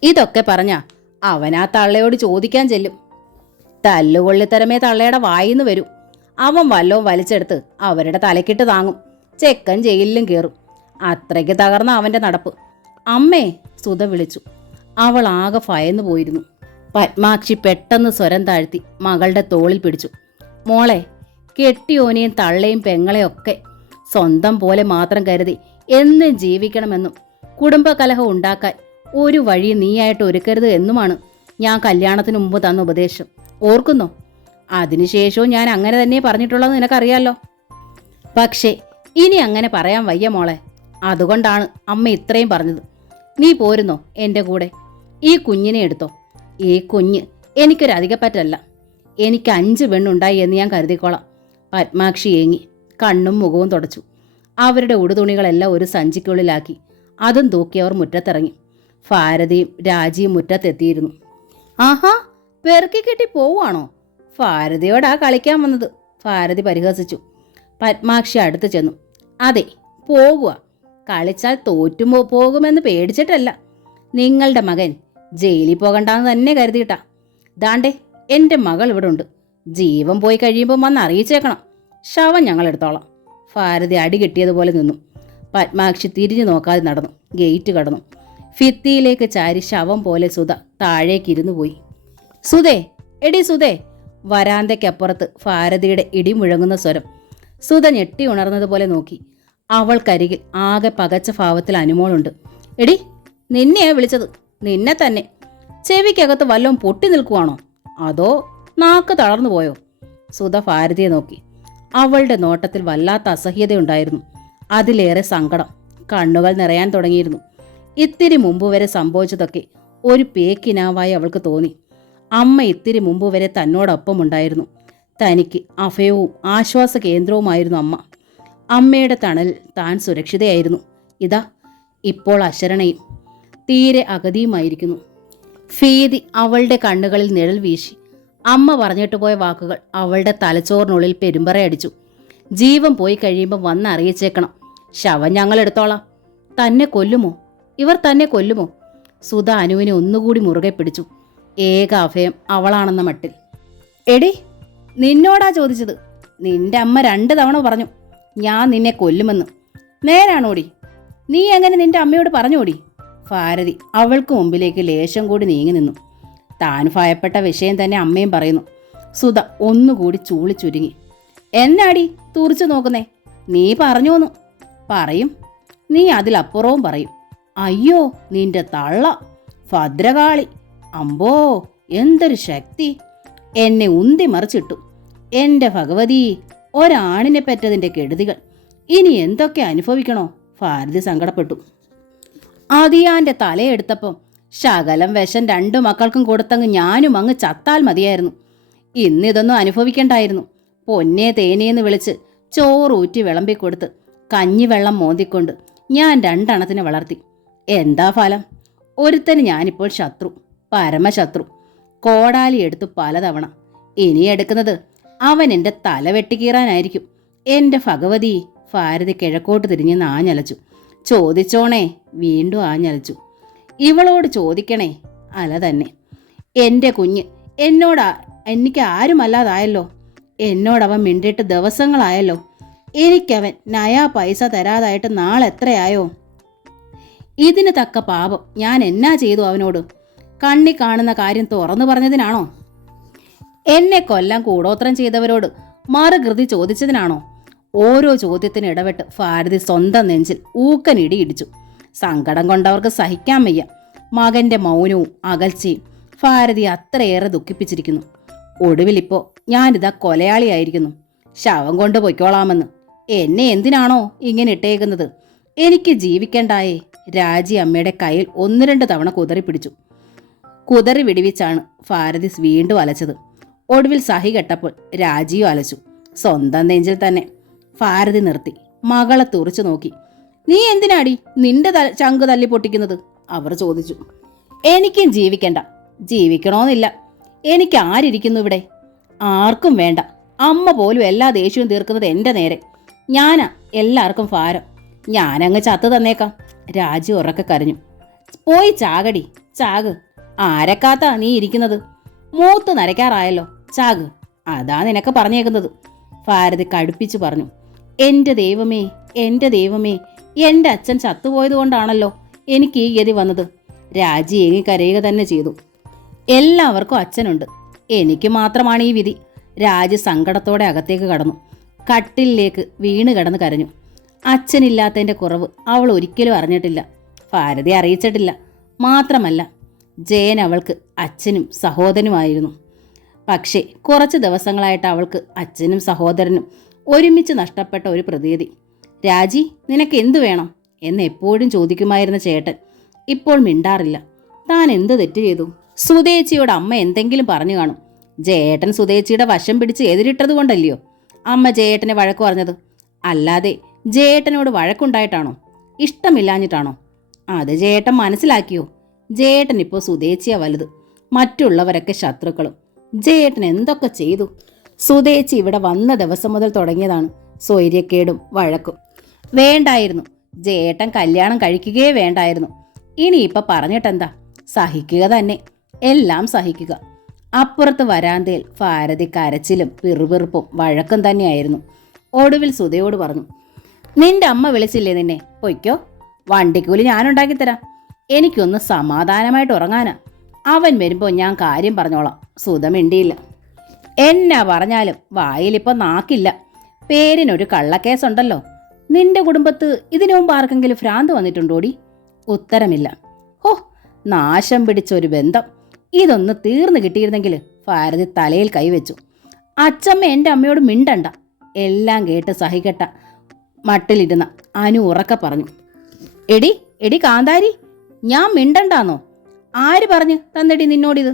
ഇതൊക്കെ പറഞ്ഞാ അവനാ തള്ളയോട് ചോദിക്കാൻ ചെല്ലും. തല്ലുകൊള്ളിത്തരമേ തള്ളയുടെ വായിന്ന് വരും. അവൻ വല്ലവും വലിച്ചെടുത്ത് അവരുടെ തലക്കിട്ട് താങ്ങും. ചെക്കൻ ജയിലിലും കയറും. അത്രയ്ക്ക് തകർന്ന അവൻ്റെ നടപ്പ്. അമ്മേ, സുധ വിളിച്ചു. അവൾ ആകെ ഭയന്നു പോയിരുന്നു. പത്മാക്ഷി പെട്ടെന്ന് സ്വരം താഴ്ത്തി മകളുടെ തോളിൽ പിടിച്ചു. മോളെ, കെട്ടിയോനെയും തള്ളയും പെങ്ങളെയൊക്കെ സ്വന്തം പോലെ മാത്രം കരുതി എന്നും ജീവിക്കണമെന്നും കുടുംബകലഹം ഉണ്ടാക്കാൻ ഒരു വഴി നീയായിട്ട് ഒരുക്കരുത് എന്നുമാണ് ഞാൻ കല്യാണത്തിന് മുമ്പ് തന്ന ഉപദേശം. ഓർക്കുന്നോ? അതിനുശേഷവും ഞാൻ അങ്ങനെ തന്നെ പറഞ്ഞിട്ടുള്ളത് നിനക്കറിയാലോ. പക്ഷേ ഇനി അങ്ങനെ പറയാൻ വയ്യ മോളെ. അതുകൊണ്ടാണ് അമ്മ ഇത്രയും പറഞ്ഞത്. നീ പോരുന്നോ എൻ്റെ കൂടെ? ഈ കുഞ്ഞിനെ എടുത്തോ. ഈ കുഞ്ഞ് എനിക്കൊരധികപ്പറ്റല്ല. എനിക്ക് 5 പെണ്ണുണ്ടായി എന്ന് ഞാൻ കരുതിക്കോളാം. പത്മാക്ഷി ഏങ്ങി കണ്ണും മുഖവും തുടച്ചു. അവരുടെ ഉടുതുണികളെല്ലാം ഒരു സഞ്ചിക്കുള്ളിലാക്കി അതും തൂക്കി അവർ മുറ്റത്തിറങ്ങി. ഭാരതിയും രാജിയും മുറ്റത്തെത്തിയിരുന്നു. ആഹാ, പെറുക്കി കെട്ടി പോവുകയാണോ? ഭാരതിയോടാ കളിക്കാൻ വന്നത്. ഭാരതി പരിഹസിച്ചു. പത്മാക്ഷി അടുത്ത് ചെന്നു. അതെ, പോകുക. കളിച്ചാൽ തോറ്റുമ്പോ പോകുമെന്ന് പേടിച്ചിട്ടല്ല. നിങ്ങളുടെ മകൻ ജയിലിൽ പോകണ്ടെന്ന് തന്നെ കരുതിയിട്ടാ. ദാണ്ടേ എൻ്റെ മകൾ ഇവിടെ ഉണ്ട്. ജീവൻ പോയി കഴിയുമ്പോൾ വന്ന് അറിയിച്ചേക്കണം. ശവം ഞങ്ങൾ എടുത്തോളാം. ഭാരതി അടി കിട്ടിയതുപോലെ നിന്നു. പത്മാക്ഷി തിരിഞ്ഞു നോക്കാതെ നടന്നു. ഗേറ്റ് കടന്നു. ഭിത്തിയിലേക്ക് ചാരി ശവം പോലെ സുധ താഴേക്കിരുന്നു പോയി. സുധേ, എടി സുധേ. വരാന്തയ്ക്കപ്പുറത്ത് ഭാരതിയുടെ ഇടിമുഴങ്ങുന്ന സ്വരം. സുധ ഞെട്ടി ഉണർന്നതുപോലെ നോക്കി. അവൾക്കരികിൽ ആകെ പകച്ച ഭാവത്തിൽ അനുമോളുണ്ട്. എടി, നിന്നെയാ വിളിച്ചത്. നിന്നെ തന്നെ. ചെവിക്കകത്ത് വല്ലതും പൊട്ടി നിൽക്കുവാണോ? അതോ നാക്ക് തളർന്നു പോയോ? സുധ ഭാരതിയെ നോക്കി. അവളുടെ നോട്ടത്തിൽ വല്ലാത്ത അസഹ്യതയുണ്ടായിരുന്നു. അതിലേറെ സങ്കടം. കണ്ണുകൾ നിറയാൻ തുടങ്ങിയിരുന്നു. ഇത്തിരി മുമ്പ് വരെ സംഭവിച്ചതൊക്കെ ഒരു പേക്കിനാവായി അവൾക്ക് തോന്നി. അമ്മ ഇത്തിരി മുമ്പ് വരെ തന്നോടൊപ്പം ഉണ്ടായിരുന്നു. തനിക്ക് അഭയവും ആശ്വാസ കേന്ദ്രവുമായിരുന്നു അമ്മ. അമ്മയുടെ തണൽ താൻ സുരക്ഷിതയായിരുന്നു. ഇതാ ഇപ്പോൾ അശരണയും തീരെ അഗതിയുമായിരിക്കുന്നു. ഭീതി അവളുടെ കണ്ണുകളിൽ നിഴൽ വീശി. അമ്മ പറഞ്ഞിട്ട് പോയ വാക്കുകൾ അവളുടെ തലച്ചോറിനുള്ളിൽ പെരുമ്പറയടിച്ചു. ജീവൻ പോയി കഴിയുമ്പോൾ വന്ന് അറിയിച്ചേക്കണം. ശവം ഞങ്ങൾ എടുത്തോളാം. തന്നെ കൊല്ലുമോ? ഇവർ തന്നെ കൊല്ലുമോ? സുധ അനുവിനെ ഒന്നുകൂടി മുറുകെ പിടിച്ചു. ഏക അഭയം അവളാണെന്ന മട്ടിൽ. എടി, നിന്നോടാ ചോദിച്ചത്. നിന്റെ അമ്മ 2 തവണ പറഞ്ഞു ഞാൻ നിന്നെ കൊല്ലുമെന്ന്. നേരാണോടി? നീ എങ്ങനെ നിന്റെ അമ്മയോട് പറഞ്ഞോടി? ഭാരതി അവൾക്ക് മുമ്പിലേക്ക് ലേശം കൂടി നീങ്ങി നിന്നു. താൻ ഭയപ്പെട്ട വിഷയം തന്നെ അമ്മയും പറയുന്നു. സുധ ഒന്നുകൂടി ചൂളിച്ചുരുങ്ങി. എന്നാടി തുറിച്ചു നോക്കുന്നേ? നീ പറഞ്ഞോന്നു. പറയും. നീ അതിലപ്പുറവും പറയും. അയ്യോ നിന്റെ തള്ള ഭദ്രകാളി! അമ്പോ എന്തൊരു ശക്തി! എന്നെ ഉന്തി മറിച്ചിട്ടു. എൻ്റെ ഭഗവതി, ഒരാണിനെ പെറ്റതിൻ്റെ കെടുതികൾ ഇനി എന്തൊക്കെ അനുഭവിക്കണോ? ഭാരതി സങ്കടപ്പെട്ടു. അതിയാൻ്റെ തലയെടുത്തപ്പം ശകലം വിഷം 2 മക്കൾക്കും കൊടുത്തങ്ങ് ഞാനും അങ്ങ് ചത്താൽ മതിയായിരുന്നു. ഇന്നിതൊന്നും അനുഭവിക്കണ്ടായിരുന്നു. പൊന്നേ തേനേന്ന് വിളിച്ച് ചോറൂറ്റി വിളമ്പിക്കൊടുത്ത് കഞ്ഞിവെള്ളം മോന്തിക്കൊണ്ട് ഞാൻ 2 എണ്ണത്തിനെ വളർത്തി. എന്താ ഫലം? ഒരുത്തന് ഞാനിപ്പോൾ ശത്രു, പരമശത്രു. കോടാലി എടുത്തു പലതവണ. ഇനി എടുക്കുന്നത് അവൻ എൻ്റെ തല വെട്ടിക്കീറാനായിരിക്കും. എൻ്റെ ഭഗവതി! ഭാരതി കിഴക്കോട്ട് തിരിഞ്ഞ് ആഞ്ഞലച്ചു. ചോദിച്ചോണേ? വീണ്ടും ആഞ്ഞലച്ചു. ഇവളോട് ചോദിക്കണേ? അല തന്നെ. എൻ്റെ കുഞ്ഞ് എനിക്ക് ആരുമല്ലാതായല്ലോ. എന്നോടവൻ മിണ്ടിയിട്ട് ദിവസങ്ങളായല്ലോ. എനിക്കവൻ നയാ പൈസ തരാതായിട്ട് നാളെ എത്രയായോ? ഇതിന് തക്ക പാപം ഞാൻ എന്നാ ചെയ്തു അവനോട്? കണ്ണി കാണുന്ന കാര്യം തുറന്നു പറഞ്ഞതിനാണോ? എന്നെ കൊല്ലാൻ കൂടോത്രം ചെയ്തവരോട് മറുകൃതി ചോദിച്ചതിനാണോ? ഓരോ ചോദ്യത്തിന് ഇടപെട്ട് ഭാരതി സ്വന്തം നെഞ്ചിൽ ഊക്കനിടി ഇടിച്ചു. സങ്കടം കൊണ്ടവർക്ക് സഹിക്കാൻ വയ്യ. മകന്റെ മൗനവും അകൽച്ചയും ഭാരതി അത്രയേറെ ദുഃഖിപ്പിച്ചിരിക്കുന്നു. ഒടുവിലിപ്പോൾ ഞാനിതാ കൊലയാളിയായിരിക്കുന്നു. ശവം കൊണ്ട് പൊയ്ക്കോളാമെന്ന്. എന്നെ എന്തിനാണോ ഇങ്ങനെ ഇട്ടേക്കുന്നത്? എനിക്ക് ജീവിക്കണ്ടായേ? രാജി അമ്മയുടെ കയ്യിൽ 1-2 തവണ കുതറി പിടിച്ചു. കുതറി വിടിവിച്ചാണ് ഭാരതി വീണ്ടും അലച്ചത്. ഒടുവിൽ സഹി കെട്ടപ്പോൾ രാജിയും അലച്ചു. സ്വന്തം നെഞ്ചിൽ തന്നെ. ഭാരതി നിർത്തി മകളെ തുറിച്ചു നോക്കി. നീ എന്തിനാടി നിന്റെ ചങ്ക് തല്ലി പൊട്ടിക്കുന്നത്? അവർ ചോദിച്ചു. എനിക്കും ജീവിക്കണ്ട. ജീവിക്കണമെന്നില്ല. എനിക്ക് ആരിയ്ക്കുന്നു ഇവിടെ? ആർക്കും വേണ്ട. അമ്മ പോലും എല്ലാ ദേഷ്യവും തീർക്കുന്നത് എൻ്റെ നേരെ. ഞാനാ എല്ലാവർക്കും ഭാരം. ഞാനങ്ങ് ചത്തു തന്നേക്കാം. രാജി ഉറക്കെ കരഞ്ഞു. പോയി ചാകടി, ചാക്. ആരക്കാത്താ നീ ഇരിക്കുന്നത്? മൂത്ത് നരയ്ക്കാറായല്ലോ. ചാക്. അതാ നിനക്ക് പറഞ്ഞേക്കുന്നത്. ഭാരതി കടുപ്പിച്ചു പറഞ്ഞു. എൻ്റെ ദൈവമേ, എൻ്റെ ദൈവമേ, എൻ്റെ അച്ഛൻ ചത്തുപോയത് കൊണ്ടാണല്ലോ എനിക്ക് ഈ ഗതി വന്നത്. രാജി ഏങ്ങി കരയുക തന്നെ ചെയ്തു. എല്ലാവർക്കും അച്ഛനുണ്ട്, എനിക്ക് മാത്രമാണ് ഈ വിധി. രാജി സങ്കടത്തോടെ അകത്തേക്ക് കടന്നു. കട്ടിലിലേക്ക് വീണ് കിടന്ന് കരഞ്ഞു. അച്ഛനില്ലാത്തതിൻ്റെ കുറവ് അവൾ ഒരിക്കലും അറിഞ്ഞിട്ടില്ല. ഭാരതി അറിയിച്ചിട്ടില്ല. മാത്രമല്ല, ജയൻ അവൾക്ക് അച്ഛനും സഹോദരനുമായിരുന്നു. പക്ഷേ കുറച്ച് ദിവസങ്ങളായിട്ട് അവൾക്ക് അച്ഛനും സഹോദരനും ഒരുമിച്ച് നഷ്ടപ്പെട്ട ഒരു പ്രതീതി. രാജി, നിനക്ക് എന്തു വേണം എന്ന് എപ്പോഴും ചോദിക്കുമായിരുന്ന ചേട്ടൻ ഇപ്പോൾ മിണ്ടാറില്ല. താൻ എന്ത് തെറ്റ് ചെയ്തു? സുതേച്ചിയോട് അമ്മ എന്തെങ്കിലും പറഞ്ഞു കാണും. ജയേട്ടൻ സുതേച്ചിയുടെ വശം പിടിച്ച് എതിരിട്ടത് കൊണ്ടല്ലയോ അമ്മ ജയേട്ടനെ വഴക്കു പറഞ്ഞത്? അല്ലാതെ ജയേട്ടനോട് വഴക്കുണ്ടായിട്ടാണോ? ഇഷ്ടമില്ലാഞ്ഞിട്ടാണോ? അത് ജയേട്ടൻ മനസ്സിലാക്കിയോ? ജയേട്ടൻ ഇപ്പോൾ സുതേച്ചിയാ വലുത്, മറ്റുള്ളവരൊക്കെ ശത്രുക്കളും. ജയേട്ടൻ എന്തൊക്കെ ചെയ്തു? സുതേച്ചി ഇവിടെ വന്ന ദിവസം മുതൽ തുടങ്ങിയതാണ് സ്വൈര്യക്കേടും വഴക്കും. വേണ്ടായിരുന്നു, ജയേട്ടൻ കല്യാണം കഴിക്കുകയേ വേണ്ടായിരുന്നു. ഇനിയിപ്പോൾ പറഞ്ഞിട്ടെന്താ? സഹിക്കുക തന്നെ, എല്ലാം സഹിക്കുക. അപ്പുറത്ത് വരാന്തയിൽ ഭാരതി കരച്ചിലും പിറുപിറുപ്പും വഴക്കും തന്നെയായിരുന്നു. ഒടുവിൽ സുധയോട് പറഞ്ഞു. നിന്റെ അമ്മ വിളിച്ചില്ലേ നിന്നെ? പൊയ്ക്കോ, വണ്ടിക്കൂലി ഞാനുണ്ടാക്കിത്തരാം. എനിക്കൊന്ന് സമാധാനമായിട്ട് ഉറങ്ങാനാ. അവൻ വരുമ്പോൾ ഞാൻ കാര്യം പറഞ്ഞോളാം. സുധ മിണ്ടിയില്ല. എന്നാ പറഞ്ഞാലും വായിലിപ്പോൾ നാക്കില്ല. പേരിനൊരു കള്ളക്കേസുണ്ടല്ലോ. നിന്റെ കുടുംബത്ത് ഇതിനു മുമ്പ് ആർക്കെങ്കിലും ഭ്രാന്ത് വന്നിട്ടുണ്ടോടി? ഉത്തരമില്ല. ഹോ, നാശം പിടിച്ചൊരു ബന്ധം. ഇതൊന്ന് തീർന്നു കിട്ടിയിരുന്നെങ്കിൽ. ഭാരതി തലയിൽ കൈവച്ചു. അച്ചമ്മ എൻ്റെ അമ്മയോട് മിണ്ടണ്ട. എല്ലാം കേട്ട് സഹികെട്ട മട്ടിലിരുന്ന അനു ഉറക്കെ പറഞ്ഞു. എടി എടി കാന്താരി, ഞാൻ മിണ്ടണ്ടാന്നോ? ആര് പറഞ്ഞു തന്നെടി നിന്നോടിത്?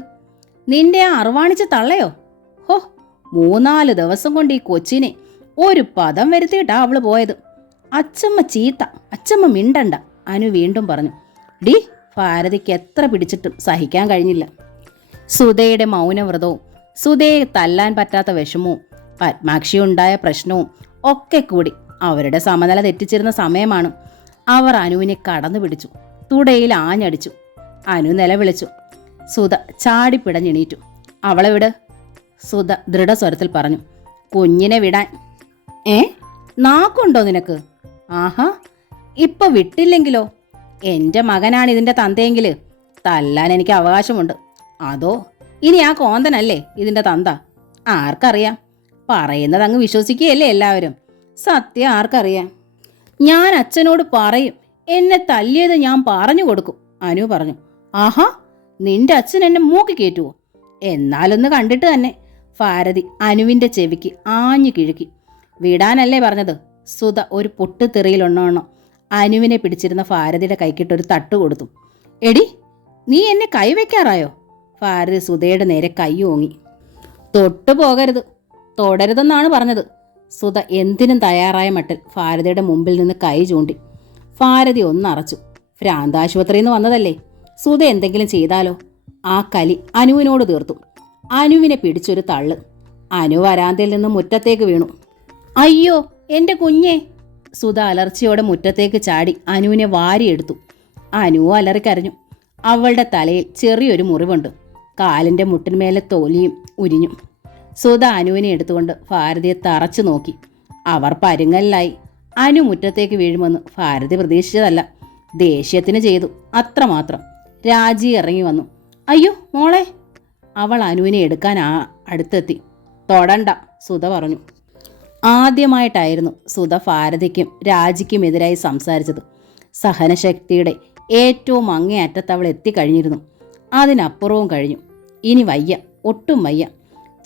നിന്റെ ആ അറുവാണിച്ച തള്ളയോ? ഹോ, 3-4 ദിവസം കൊണ്ട് ഈ കൊച്ചിനെ ഒരു പദം വരുത്തിയിട്ടാ അവള് പോയത്. അച്ചമ്മ ചീത്ത, അച്ചമ്മ മിണ്ടണ്ട, അനു വീണ്ടും പറഞ്ഞു. ഡി, ഭാരതിക്ക് എത്ര പിടിച്ചിട്ടും സഹിക്കാൻ കഴിഞ്ഞില്ല. സുധയുടെ മൗനവ്രതവും സുധയെ തല്ലാൻ പറ്റാത്ത വിഷമവും പത്മാക്ഷിയുണ്ടായ പ്രശ്നവും ഒക്കെ കൂടി അവരുടെ സമനില തെറ്റിച്ചിരുന്ന സമയമാണ്. അവർ അനുവിനെ കടന്നു പിടിച്ചു, തുടയിൽ ആഞ്ഞടിച്ചു. അനു നിലവിളിച്ചു. സുധ ചാടിപ്പിടഞ്ഞെണീറ്റു. അവളെ വിട്, സുധ ദൃഢസ്വരത്തിൽ പറഞ്ഞു. കുഞ്ഞിനെ വിടാൻ. നാക്കുണ്ടോ നിനക്ക്? ആഹാ, ഇപ്പൊ വിട്ടില്ലെങ്കിലോ? എൻ്റെ മകനാണ് ഇതിൻ്റെ തന്തയെങ്കിൽ തല്ലാൻ എനിക്ക് അവകാശമുണ്ട്. അതോ ഇനി ആ കോന്തനല്ലേ ഇതിൻ്റെ തന്ത? ആർക്കറിയാം? പറയുന്നത് അങ്ങ് വിശ്വസിക്കുകയല്ലേ എല്ലാവരും. സത്യം ആർക്കറിയാം? ഞാൻ അച്ഛനോട് പറയും, എന്നെ തല്ലിയത് ഞാൻ പറഞ്ഞു കൊടുക്കും, അനു പറഞ്ഞു. ആഹാ, നിന്റെ അച്ഛൻ എന്നെ മൂക്കി കയറ്റുവോ? എന്നാലൊന്ന് കണ്ടിട്ട് തന്നെ. ഭാരതി അനുവിൻ്റെ ചെവിക്ക് ആഞ്ഞു കിഴുക്കി. വിടാനല്ലേ പറഞ്ഞത്? സുധ ഒരു പൊട്ടുതെറിയിലൊണ്ണം അനുവിനെ പിടിച്ചിരുന്ന ഭാരതിയുടെ കൈക്കിട്ടൊരു തട്ട് കൊടുത്തു. എടി, നീ എന്നെ കൈവയ്ക്കാറായോ? ഭാരതി സുധയുടെ നേരെ കൈ ഓങ്ങി. തൊട്ടു പോകരുത്, തൊടരുതെന്നാണ് പറഞ്ഞത്. സുധ എന്തിനും തയ്യാറായ മട്ടിൽ ഭാരതിയുടെ മുമ്പിൽ നിന്ന് കൈ ചൂണ്ടി. ഭാരതി ഒന്നറച്ചു. ഭ്രാന്താശുപത്രിയിൽ നിന്ന് വന്നതല്ലേ, സുധ എന്തെങ്കിലും ചെയ്താലോ? ആ കലി അനുവിനോട് തീർത്തു. അനുവിനെ പിടിച്ചൊരു തള്ള്. അനു വരാന്തയിൽ നിന്ന് മുറ്റത്തേക്ക് വീണു. അയ്യോ, എൻ്റെ കുഞ്ഞെ! സുധ അലർച്ചയോടെ മുറ്റത്തേക്ക് ചാടി അനുവിനെ വാരിയെടുത്തു. അനു അലറിക്കരഞ്ഞു. അവളുടെ തലയിൽ ചെറിയൊരു മുറിവുണ്ട്. കാലിൻ്റെ മുട്ടിന്മേലെ തോലിയും ഉരിഞ്ഞു. സുധ അനുവിനെ എടുത്തുകൊണ്ട് ഭാരതിയെ തറച്ചു നോക്കി. അവർ പരുങ്ങലിലായി. അനു മുറ്റത്തേക്ക് വീഴുമെന്ന് ഭാരതി പ്രതീക്ഷിച്ചതല്ല. ദേഷ്യത്തിന് ചെയ്തു, അത്രമാത്രം. രാജി ഇറങ്ങി വന്നു. അയ്യോ മോളെ! അവൾ അനുവിനെ എടുക്കാൻ അടുത്തെത്തി. തൊടണ്ട, സുധ പറഞ്ഞു. ആദ്യമായിട്ടായിരുന്നു സുധ ഭാരതിക്കും രാജിക്കും എതിരായി സംസാരിച്ചത്. സഹനശക്തിയുടെ ഏറ്റവും അങ്ങേയറ്റത്ത് അവൾ എത്തിക്കഴിഞ്ഞിരുന്നു. അതിനപ്പുറവും കഴിഞ്ഞു. ഇനി വയ്യ, ഒട്ടും വയ്യ.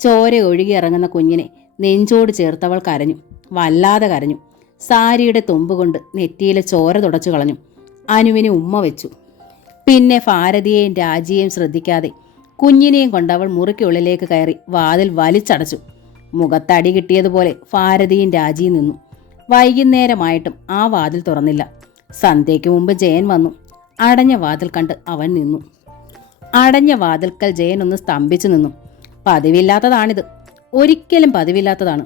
ചോര ഒഴുകിയിറങ്ങുന്ന കുഞ്ഞിനെ നെഞ്ചോട് ചേർത്തവൾ കരഞ്ഞു, വല്ലാതെ കരഞ്ഞു. സാരിയുടെ തുമ്പുകൊണ്ട് നെറ്റിയിലെ ചോര തുടച്ചു കളഞ്ഞു. അനുവിനെ ഉമ്മ വെച്ചു. പിന്നെ ഭാരതിയെയും രാജിയെയും ശ്രദ്ധിക്കാതെ കുഞ്ഞിനെയും കൊണ്ടവൾ മുറിക്കുള്ളിലേക്ക് കയറി വാതിൽ വലിച്ചടച്ചു. മുഖത്തടി കിട്ടിയതുപോലെ ഭാരതിയും രാജിയും നിന്നു. വൈകുന്നേരമായിട്ടും ആ വാതിൽ തുറന്നില്ല. സന്ധ്യയ്ക്ക് മുമ്പ് ജയൻ വന്നു. അടഞ്ഞ വാതിൽ കണ്ട് അവൻ നിന്നു. അടഞ്ഞ വാതിൽക്കൽ ജയൻ ഒന്ന് സ്തംഭിച്ചു നിന്നു. പതിവില്ലാത്തതാണിത്, ഒരിക്കലും പതിവില്ലാത്തതാണ്.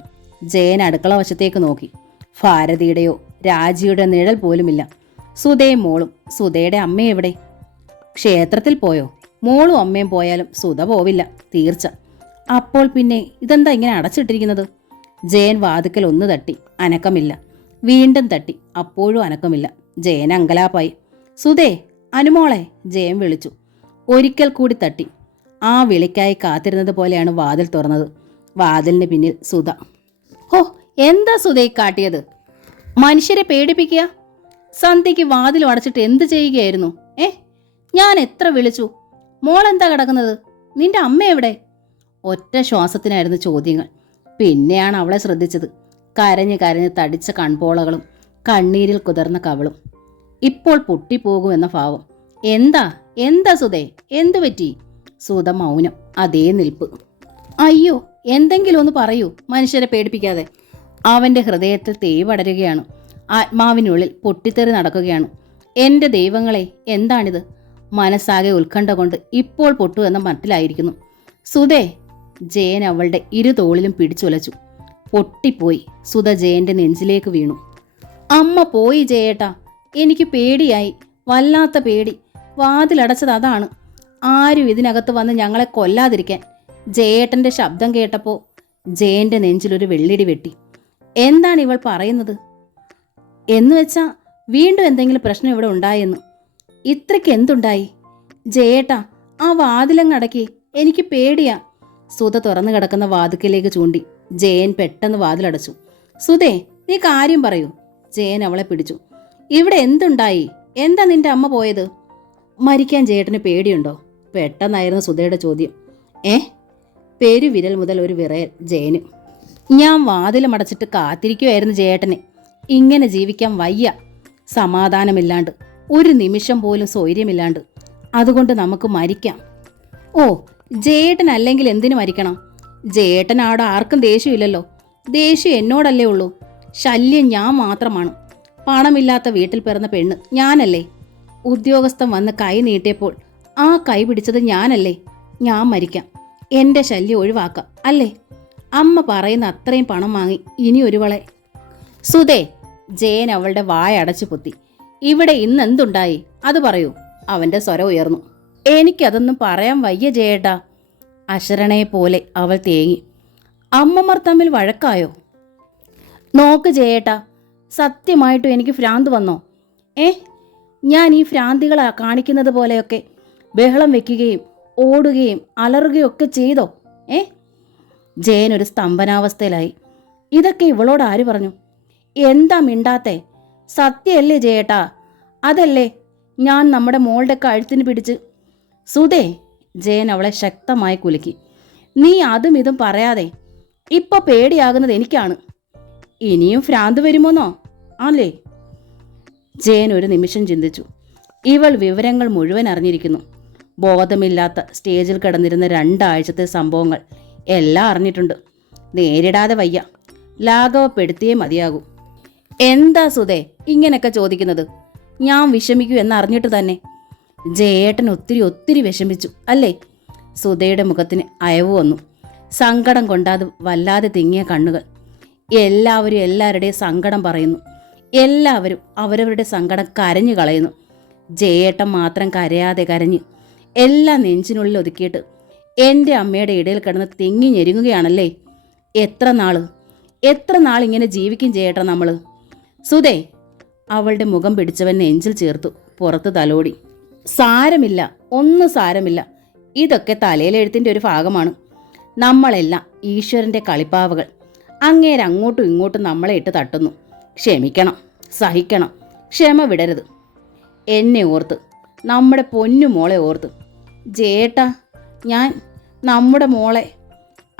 ജയൻ അടുക്കള വശത്തേക്ക് നോക്കി. ഭാരതിയുടെയോ രാജിയുടെ നിഴൽ പോലുമില്ല. സുധയും മോളും. സുധയുടെ അമ്മ എവിടെ? ക്ഷേത്രത്തിൽ പോയോ? മോളും അമ്മയും പോയാലും സുധ പോവില്ല, തീർച്ച. അപ്പോൾ പിന്നെ ഇതെന്താ ഇങ്ങനെ അടച്ചിട്ടിരിക്കുന്നത്? ജയൻ വാതിക്കൽ ഒന്ന് തട്ടി, അനക്കമില്ല. വീണ്ടും തട്ടി, അപ്പോഴും അനക്കമില്ല. ജയൻ അങ്കലാപ്പായി. സുധേ, അനുമോളെ! ജയൻ വിളിച്ചു. ഒരിക്കൽ കൂടി തട്ടി. ആ വിളിക്കായി കാത്തിരുന്നത് പോലെയാണ് വാതിൽ തുറന്നത്. വാതിലിന് പിന്നിൽ സുധ. ഹോ, എന്താ സുധയെ കാട്ടിയത്? മനുഷ്യരെ പേടിപ്പിക്കുക? സന്ധ്യയ്ക്ക് വാതിൽ അടച്ചിട്ട് എന്ത് ചെയ്യുകയായിരുന്നു? ഞാൻ എത്ര വിളിച്ചു. മോളെന്താ കിടക്കുന്നത്? നിന്റെ അമ്മ എവിടെ? ഒറ്റ ശ്വാസത്തിനായിരുന്നു ചോദ്യങ്ങൾ. പിന്നെയാണ് അവളെ ശ്രദ്ധിച്ചത്. കരഞ്ഞ് കരഞ്ഞ് തടിച്ച കൺപോളകളും കണ്ണീരിൽ കുതിർന്ന കവളും. ഇപ്പോൾ പൊട്ടിപ്പോകുമെന്ന ഭാവം. എന്താ എന്താ സുധേ, എന്തു പറ്റി? സുധ മൗനം, അതേ നിൽപ്പ്. അയ്യോ, എന്തെങ്കിലും ഒന്ന് പറയൂ, മനുഷ്യരെ പേടിപ്പിക്കാതെ. അവൻ്റെ ഹൃദയത്തിൽ തീ പടരുകയാണ്. ആത്മാവിനുള്ളിൽ പൊട്ടിത്തെറി നടക്കുകയാണ്. എൻ്റെ ദൈവങ്ങളെ, എന്താണിത്? മനസ്സാകെ ഉത്കണ്ഠ കൊണ്ട് ഇപ്പോൾ പൊട്ടു എന്ന മട്ടിലായിരിക്കുന്നു. സുധേ! ജയൻ അവളുടെ ഇരുതോളിലും പിടിച്ചുലച്ചു. പൊട്ടിപ്പോയി. സുധ ജയന്റെ നെഞ്ചിലേക്ക് വീണു. അമ്മ പോയി ജയേട്ടാ, എനിക്ക് പേടിയായി, വല്ലാത്ത പേടി. വാതിലടച്ചത് അതാണ്. ആരും ഇതിനകത്ത് വന്ന് ഞങ്ങളെ കൊല്ലാതിരിക്കാൻ. ജയേട്ടൻ്റെ ശബ്ദം കേട്ടപ്പോൾ ജയന്റെ നെഞ്ചിലൊരു വെള്ളിടി വെട്ടി. എന്താണ് ഇവൾ പറയുന്നത്? എന്നുവെച്ചാ വീണ്ടും എന്തെങ്കിലും പ്രശ്നം ഇവിടെ ഉണ്ടായെന്ന്. ഇത്രയ്ക്ക് എന്തുണ്ടായി? ജയേട്ടാ, ആ വാതിലങ്ങടക്കി, എനിക്ക് പേടിയാ. സുധ തുറന്നു കിടക്കുന്ന വാതിക്കലേക്ക് ചൂണ്ടി. ജയൻ പെട്ടെന്ന് വാതിലടച്ചു. സുധേ, നീ കാര്യം പറയൂ. ജയൻ അവളെ പിടിച്ചു. ഇവിടെ എന്തുണ്ടായി? എന്താ നിന്റെ അമ്മ പോയത്? മരിക്കാൻ ജയേട്ടന് പേടിയുണ്ടോ? പെട്ടെന്നായിരുന്നു സുധയുടെ ചോദ്യം. പെരുവിരൽ മുതൽ ഒരു വിറയൽ ജയന്. ഞാൻ വാതിലമടച്ചിട്ട് കാത്തിരിക്കുമായിരുന്നു ജയേട്ടനെ. ഇങ്ങനെ ജീവിക്കാൻ വയ്യ, സമാധാനമില്ലാണ്ട്, ഒരു നിമിഷം പോലും സ്വൈര്യമില്ലാണ്ട്. അതുകൊണ്ട് നമുക്ക് മരിക്കാം. ഓ, ജയേട്ടൻ അല്ലെങ്കിൽ എന്തിനു മരിക്കണം? ജയേട്ടനവിടെ ആർക്കും ദേഷ്യമില്ലല്ലോ. ദേഷ്യം എന്നോടല്ലേ ഉള്ളൂ. ശല്യം ഞാൻ മാത്രമാണ്. പണമില്ലാത്ത വീട്ടിൽ പിറന്ന പെണ്ണ് ഞാനല്ലേ. ഉദ്യോഗസ്ഥൻ വന്ന് കൈ നീട്ടിയപ്പോൾ ആ കൈ പിടിച്ചത് ഞാനല്ലേ. ഞാൻ മരിക്കാം, എൻ്റെ ശല്യം ഒഴിവാക്കാം അല്ലേ? അമ്മ പറയുന്ന അത്രയും പണം വാങ്ങി ഇനി ഒരുവളെ. സുധേ, ജയൻ അവളുടെ വായ അടച്ചു പൊത്തി. ഇവിടെ ഇന്ന് എന്തുണ്ടായി അത് പറയൂ. അവന്റെ സ്വരം ഉയർന്നു. എനിക്കതൊന്നും പറയാൻ വയ്യ ജയേട്ടാ. അശരണയെ പോലെ അവൾ തേങ്ങി. അമ്മമാർ തമ്മിൽ വഴക്കായോ? നോക്ക് ജയേട്ടാ, സത്യമായിട്ടും എനിക്ക് ഭ്രാന്ത് വന്നോ? ഞാൻ ഈ ഭ്രാന്തികളെ കാണിക്കുന്നത് പോലെയൊക്കെ ബഹളം വെക്കുകയും ഓടുകയും അലറുകയും ഒക്കെ ചെയ്തോ? ജയൻ ഒരു സ്തംഭനാവസ്ഥയിലായി. ഇതൊക്കെ ഇവളോട് ആര് പറഞ്ഞു? എന്താ മിണ്ടാത്തെ? സത്യമല്ലേ ജയേട്ടാ? അതല്ലേ ഞാൻ നമ്മുടെ മോളുടെ കഴുത്തിന് പിടിച്ച്. സുധേ, ജയൻ അവളെ ശക്തമായി കുലുക്കി. നീ അതും ഇതും പറയാതെ. ഇപ്പൊ പേടിയാകുന്നത് എനിക്കാണ്. ഇനിയും ഭ്രാന്ത് വരുമോന്നോ അല്ലേ? ജയൻ ഒരു നിമിഷം ചിന്തിച്ചു. ഇവൾ വിവരങ്ങൾ മുഴുവൻ അറിഞ്ഞിരിക്കുന്നു. ബോധമില്ലാത്ത സ്റ്റേജിൽ കിടന്നിരുന്ന 2 ആഴ്ചത്തെ സംഭവങ്ങൾ എല്ലാം അറിഞ്ഞിട്ടുണ്ട്. നേരിടാതെ വയ്യ, ലാഘവപ്പെടുത്തിയേ മതിയാകൂ. എന്താ സുധേ ഇങ്ങനെയൊക്കെ ചോദിക്കുന്നത്? ഞാൻ വിഷമിക്കൂ എന്നറിഞ്ഞിട്ട് തന്നെ. ജയേട്ടൻ ഒത്തിരി വിഷമിച്ചു അല്ലേ? സുധയുടെ മുഖത്തിന് അയവ് വന്നു. സങ്കടം കൊണ്ടാത് വല്ലാതെ തിങ്ങിയ കണ്ണുകൾ. എല്ലാവരും എല്ലാവരുടെയും സങ്കടം പറയുന്നു. എല്ലാവരും അവരവരുടെ സങ്കടം കരഞ്ഞു കളയുന്നു. ജയേട്ടൻ മാത്രം കരയാതെ കരഞ്ഞ് എല്ലാം നെഞ്ചിനുള്ളിൽ ഒതുക്കിയിട്ട് എൻ്റെ അമ്മയുടെ ഇടയിൽ കിടന്ന് തിങ്ങി ഞെരുങ്ങുകയാണല്ലേ. എത്ര നാൾ ഇങ്ങനെ ജീവിക്കും ജയേട്ടൻ നമ്മൾ? സുധേ, അവളുടെ മുഖം പിടിച്ചവൻ നെഞ്ചിൽ ചേർത്തു പുറത്ത് തലോടി. സാരമില്ല, ഒന്നും സാരമില്ല. ഇതൊക്കെ തലയിലെഴുത്തിൻ്റെ ഒരു ഭാഗമാണ്. നമ്മളെല്ലാം ഈശ്വരൻ്റെ കളിപ്പാവകൾ. അങ്ങേര് അങ്ങോട്ടും ഇങ്ങോട്ടും നമ്മളെ ഇട്ട് തട്ടുന്നു. ക്ഷമിക്കണം, സഹിക്കണം, ക്ഷമ വിടരുത്. എന്നെ ഓർത്ത്, നമ്മുടെ പൊന്നു മോളെ ഓർത്ത്. ജയേട്ടാ, ഞാൻ നമ്മുടെ മോളെ.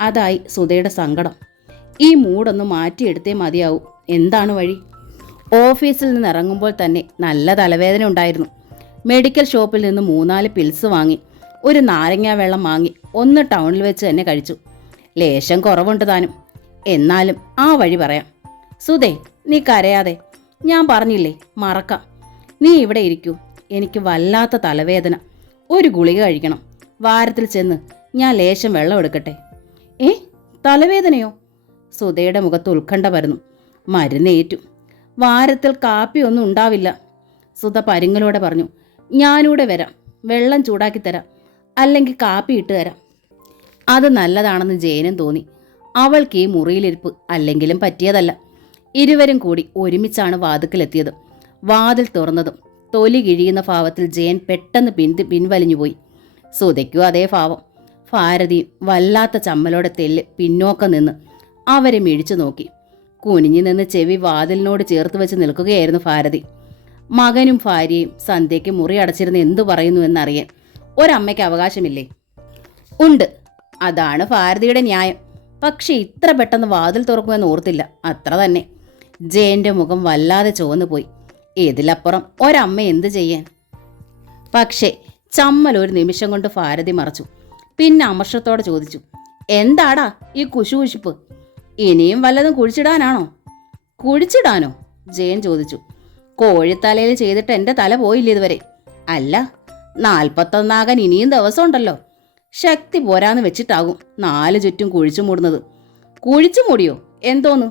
അതായി സുധയുടെ സങ്കടം. ഈ മൂടൊന്ന് മാറ്റിയെടുത്തേ മതിയാവൂ. എന്താണ് വഴി? ഓഫീസിൽ നിന്ന് ഇറങ്ങുമ്പോൾ തന്നെ നല്ല തലവേദന ഉണ്ടായിരുന്നു. മെഡിക്കൽ ഷോപ്പിൽ നിന്ന് 3-4 പിൽസ് വാങ്ങി, ഒരു നാരങ്ങാ വെള്ളം വാങ്ങി, ഒന്ന് ടൗണിൽ വെച്ച് തന്നെ കഴിച്ചു. ലേശം കുറവുണ്ട് താനും. എന്നാലും ആ വഴി പറയാം. സുധേ, നീ കരയാതെ. ഞാൻ പറഞ്ഞില്ലേ, മറക്കാം. നീ ഇവിടെ ഇരിക്കൂ. എനിക്ക് വല്ലാത്ത തലവേദന. ഒരു ഗുളിക കഴിക്കണം. വാരത്തിൽ ചെന്ന് ഞാൻ ലേശം വെള്ളം എടുക്കട്ടെ. തലവേദനയോ? സുധയുടെ മുഖത്ത് ഉത്കണ്ഠ പരന്നു. മരുന്നേറ്റു. വാരത്തിൽ കാപ്പിയൊന്നും ഉണ്ടാവില്ല. സുധ പരിങ്ങലോടെ പറഞ്ഞു. ഞാനൂടെ വരാം, വെള്ളം ചൂടാക്കി തരാം, അല്ലെങ്കിൽ കാപ്പി ഇട്ട് തരാം. അത് നല്ലതാണെന്ന് ജയനും തോന്നി. അവൾക്ക് ഈ മുറിയിലിരിപ്പ് അല്ലെങ്കിലും പറ്റിയതല്ല. ഇരുവരും കൂടി ഒരുമിച്ചാണ് വാതിക്കലെത്തിയത്. വാതിൽ തുറന്നതും തൊലി കിഴിയുന്ന ഭാവത്തിൽ ജയൻ പെട്ടെന്ന് പിൻവലിഞ്ഞുപോയി. സുധയ്ക്കും അതേ ഭാവം. ഭാരതിയും വല്ലാത്ത ചമ്മലോടെ തെല്ല് പിന്നോക്കം നിന്ന് അവരെ മിഴിച്ചു നോക്കി. കുനിഞ്ഞു നിന്ന് ചെവി വാതിലിനോട് ചേർത്ത് വെച്ച് നിൽക്കുകയായിരുന്നു ഭാരതി. മകനും ഭാര്യയും സന്ധ്യയ്ക്ക് മുറി അടച്ചിരുന്ന് എന്തു പറയുന്നു എന്നറിയാൻ ഒരമ്മയ്ക്ക് അവകാശമില്ലേ? ഉണ്ട്, അതാണ് ഭാരതിയുടെ ന്യായം. പക്ഷെ ഇത്ര പെട്ടെന്ന് വാതിൽ തുറക്കുമെന്ന് ഓർത്തില്ല, അത്ര തന്നെ. ജയന്റെ മുഖം വല്ലാതെ ചുവന്നു പോയി. ഇതിലപ്പുറം ഒരമ്മ എന്തു ചെയ്യാൻ? പക്ഷേ ചമ്മൽ ഒരു നിമിഷം കൊണ്ട് ഭാരതി മറച്ചു. പിന്നെ അമർഷത്തോടെ ചോദിച്ചു, എന്താടാ ഈ കുശുകുശിപ്പ്? ഇനിയും വല്ലതും കുഴിച്ചിടാനാണോ? കുഴിച്ചിടാനോ? ജയൻ ചോദിച്ചു. കോഴിത്തലയിൽ ചെയ്തിട്ട് എൻ്റെ തല പോയില്ല ഇതുവരെ. അല്ല, 41 ഇനിയും ദിവസമുണ്ടല്ലോ. ശക്തി പോരാന്ന് വെച്ചിട്ടാകും 4 ചുറ്റും കുഴിച്ചു മൂടുന്നത്. കുഴിച്ചു മൂടിയോ? എന്തോന്നു?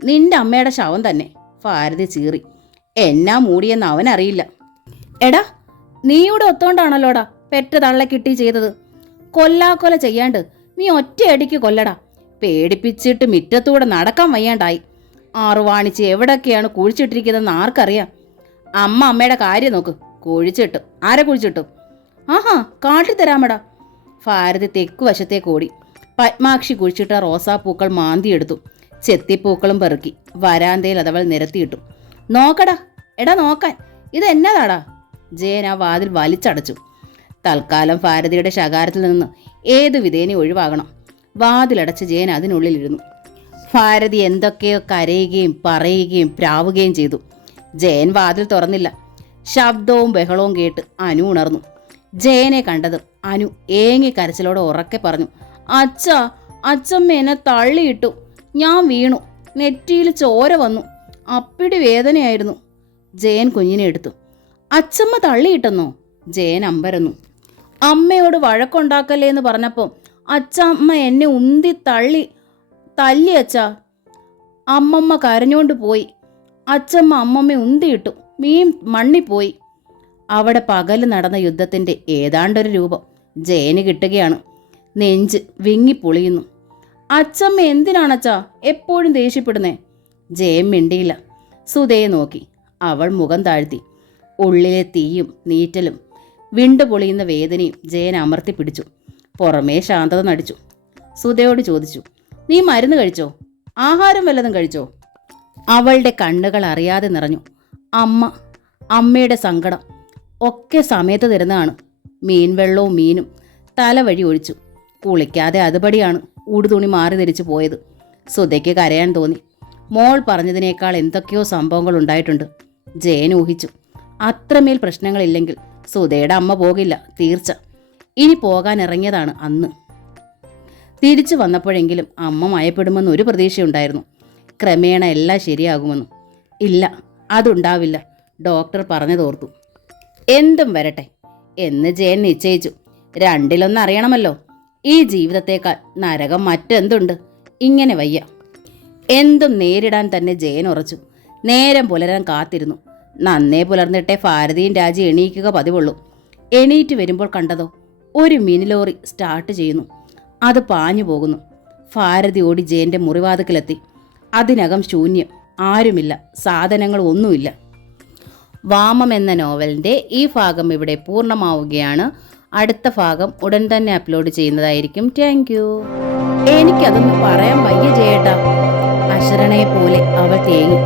നിന്റെ അമ്മയുടെ ശവം തന്നെ. ഭാരതി ചീറി. എന്നാ മൂടിയെന്ന് അവനറിയില്ല. എടാ, നീയുടെ ഒത്തോണ്ടാണല്ലോടാ പെറ്റ തള്ള കിട്ടി ചെയ്തത്. കൊല്ലാക്കൊല ചെയ്യാണ്ട് നീ ഒറ്റയടിക്ക് കൊല്ലടാ. പേടിപ്പിച്ചിട്ട് മിറ്റത്തൂടെ നടക്കാൻ വയ്യാണ്ടായി. ആറുവാണിച്ച് എവിടൊക്കെയാണ് കുഴിച്ചിട്ടിരിക്കുന്നതെന്ന് ആർക്കറിയാം? അമ്മയുടെ കാര്യം നോക്ക്. കുഴിച്ചിട്ടു. ആരെ കുഴിച്ചിട്ടു? ആഹാ, കാട്ടിത്തരാമടാ. ഭാരതി തെക്കുവശത്തേക്ക് ഓടി. പത്മാക്ഷി കുഴിച്ചിട്ട റോസാപ്പൂക്കൾ മാന്തിയെടുത്തു. ചെത്തിപ്പൂക്കളും പെറുക്കി വരാന്തയിൽ അതവൾ നിരത്തിയിട്ടു. നോക്കടാ, എടാ നോക്കാൻ, ഇത് എന്നതാടാ? ജയൻ ആ വാതിൽ വലിച്ചടച്ചു. തൽക്കാലം ഭാരതിയുടെ ശകാരത്തിൽ നിന്ന് ഏതു വിധേന ഒഴിവാകണം. വാതിലടച്ച് ജയൻ അതിനുള്ളിലിരുന്നു. ഭാരതി എന്തൊക്കെയോ കരയുകയും പറയുകയും പ്രാവുകയും ചെയ്തു. ജയൻ വാതിൽ തുറന്നില്ല. ശബ്ദവും ബഹളവും കേട്ട് അനു ഉണർന്നു. ജയനെ കണ്ടതും അനു ഏങ്ങി കരച്ചിലോടെ ഉറക്കെ പറഞ്ഞു, അച്ഛാ, അച്ചമ്മ എന്നെ തള്ളിയിട്ടു. ഞാൻ വീണു. നെറ്റിയിൽ ചോര വന്നു. അപ്പിടി വേദനയായിരുന്നു. ജയൻ കുഞ്ഞിനെ എടുത്തു. അച്ചമ്മ തള്ളിയിട്ടെന്നോ? ജയൻ അമ്പരന്നു. അമ്മയോട് വഴക്കുണ്ടാക്കല്ലേ എന്ന് പറഞ്ഞപ്പോൾ അച്ചമ്മ എന്നെ ഉന്തി തല്ലി അച്ഛാ. അമ്മമ്മ കരഞ്ഞോണ്ട് പോയി. അച്ചമ്മ അമ്മമ്മ ഉന്തിയിട്ടു. മീൻ മണ്ണിപ്പോയി. അവിടെ പകല് നടന്ന യുദ്ധത്തിൻ്റെ ഏതാണ്ടൊരു രൂപം ജയന് കിട്ടുകയാണ്. നെഞ്ച് വിങ്ങിപ്പൊളിയുന്നു. അച്ചമ്മ എന്തിനാണച്ചാ എപ്പോഴും ദേഷ്യപ്പെടുന്നേ? ജയൻ മിണ്ടിയില്ല. സുധയെ നോക്കി. അവൾ മുഖം താഴ്ത്തി. ഉള്ളിലെ തീയും നീറ്റലും വിണ്ടുപൊളിയുന്ന വേദനയും ജയൻ അമർത്തി പിടിച്ചു. പുറമേ ശാന്തത നടിച്ചു. സുധയോട് ചോദിച്ചു, നീ മരുന്ന് കഴിച്ചോ? ആഹാരം വല്ലതും കഴിച്ചോ? അവളുടെ കണ്ണുകൾ അറിയാതെ നിറഞ്ഞു. അമ്മയുടെ സങ്കടം ഒക്കെ സമയത്ത് തരുന്നതാണ്. മീൻവെള്ളവും മീനും തലവഴി ഒഴിച്ചു. കുളിക്കാതെ അതുപടിയാണ് ഊടുതുണി മാറി ധരിച്ചു പോയത്. സുധയ്ക്ക് കരയാൻ തോന്നി. മോൾ പറഞ്ഞതിനേക്കാൾ എന്തൊക്കെയോ സംഭവങ്ങൾ ഉണ്ടായിട്ടുണ്ട്. ജയൻ ഊഹിച്ചു. അത്രമേൽ പ്രശ്നങ്ങളില്ലെങ്കിൽ സുധയുടെ അമ്മ പോകില്ല, തീർച്ച. ഇനി പോകാൻ ഇറങ്ങിയതാണ് അന്ന്. തിരിച്ചു വന്നപ്പോഴെങ്കിലും അമ്മ മയപ്പെടുമെന്ന് ഒരു പ്രതീക്ഷയുണ്ടായിരുന്നു. ക്രമേണ എല്ലാം ശരിയാകുമെന്നും. ഇല്ല, അതുണ്ടാവില്ല, ഡോക്ടർ പറഞ്ഞതോർത്തു. എന്തും വരട്ടെ എന്ന് ജയൻ നിശ്ചയിച്ചു. രണ്ടിലൊന്നറിയണമല്ലോ, ഈ ജീവിതത്തേക്കാൾ നരകം മറ്റെന്തുണ്ട്? ഇങ്ങനെ വയ്യ. എന്തും നേരിടാൻ തന്നെ ജയൻ ഉറച്ചു. നേരം പുലരാൻ കാത്തിരുന്നു. നന്നേ പുലർന്നിട്ടേ ഭാരതിയും രാജി എണീക്കുക പതിവുള്ളൂ. എണീറ്റ് വരുമ്പോൾ കണ്ടതോ, ഒരു മിനി ലോറി സ്റ്റാർട്ട് ചെയ്യുന്നു. അത് പാഞ്ഞു പോകുന്നു. ഭാരതി ഓടി ജയൻ്റെ മുറിവാതിക്കലെത്തി. അതിനകം ശൂന്യം. ആരുമില്ല, സാധനങ്ങൾ ഒന്നുമില്ല. വാമം എന്ന നോവലിൻ്റെ ഈ ഭാഗം ഇവിടെ പൂർണ്ണമാവുകയാണ്. അടുത്ത ഭാഗം ഉടൻ തന്നെ അപ്ലോഡ് ചെയ്യുന്നതായിരിക്കും. Thank you. എനിക്കതൊന്നും പറയാൻ വയ്യ ജയേട്ടാ. അശരണയെ പോലെ അവൾ തേങ്ങി.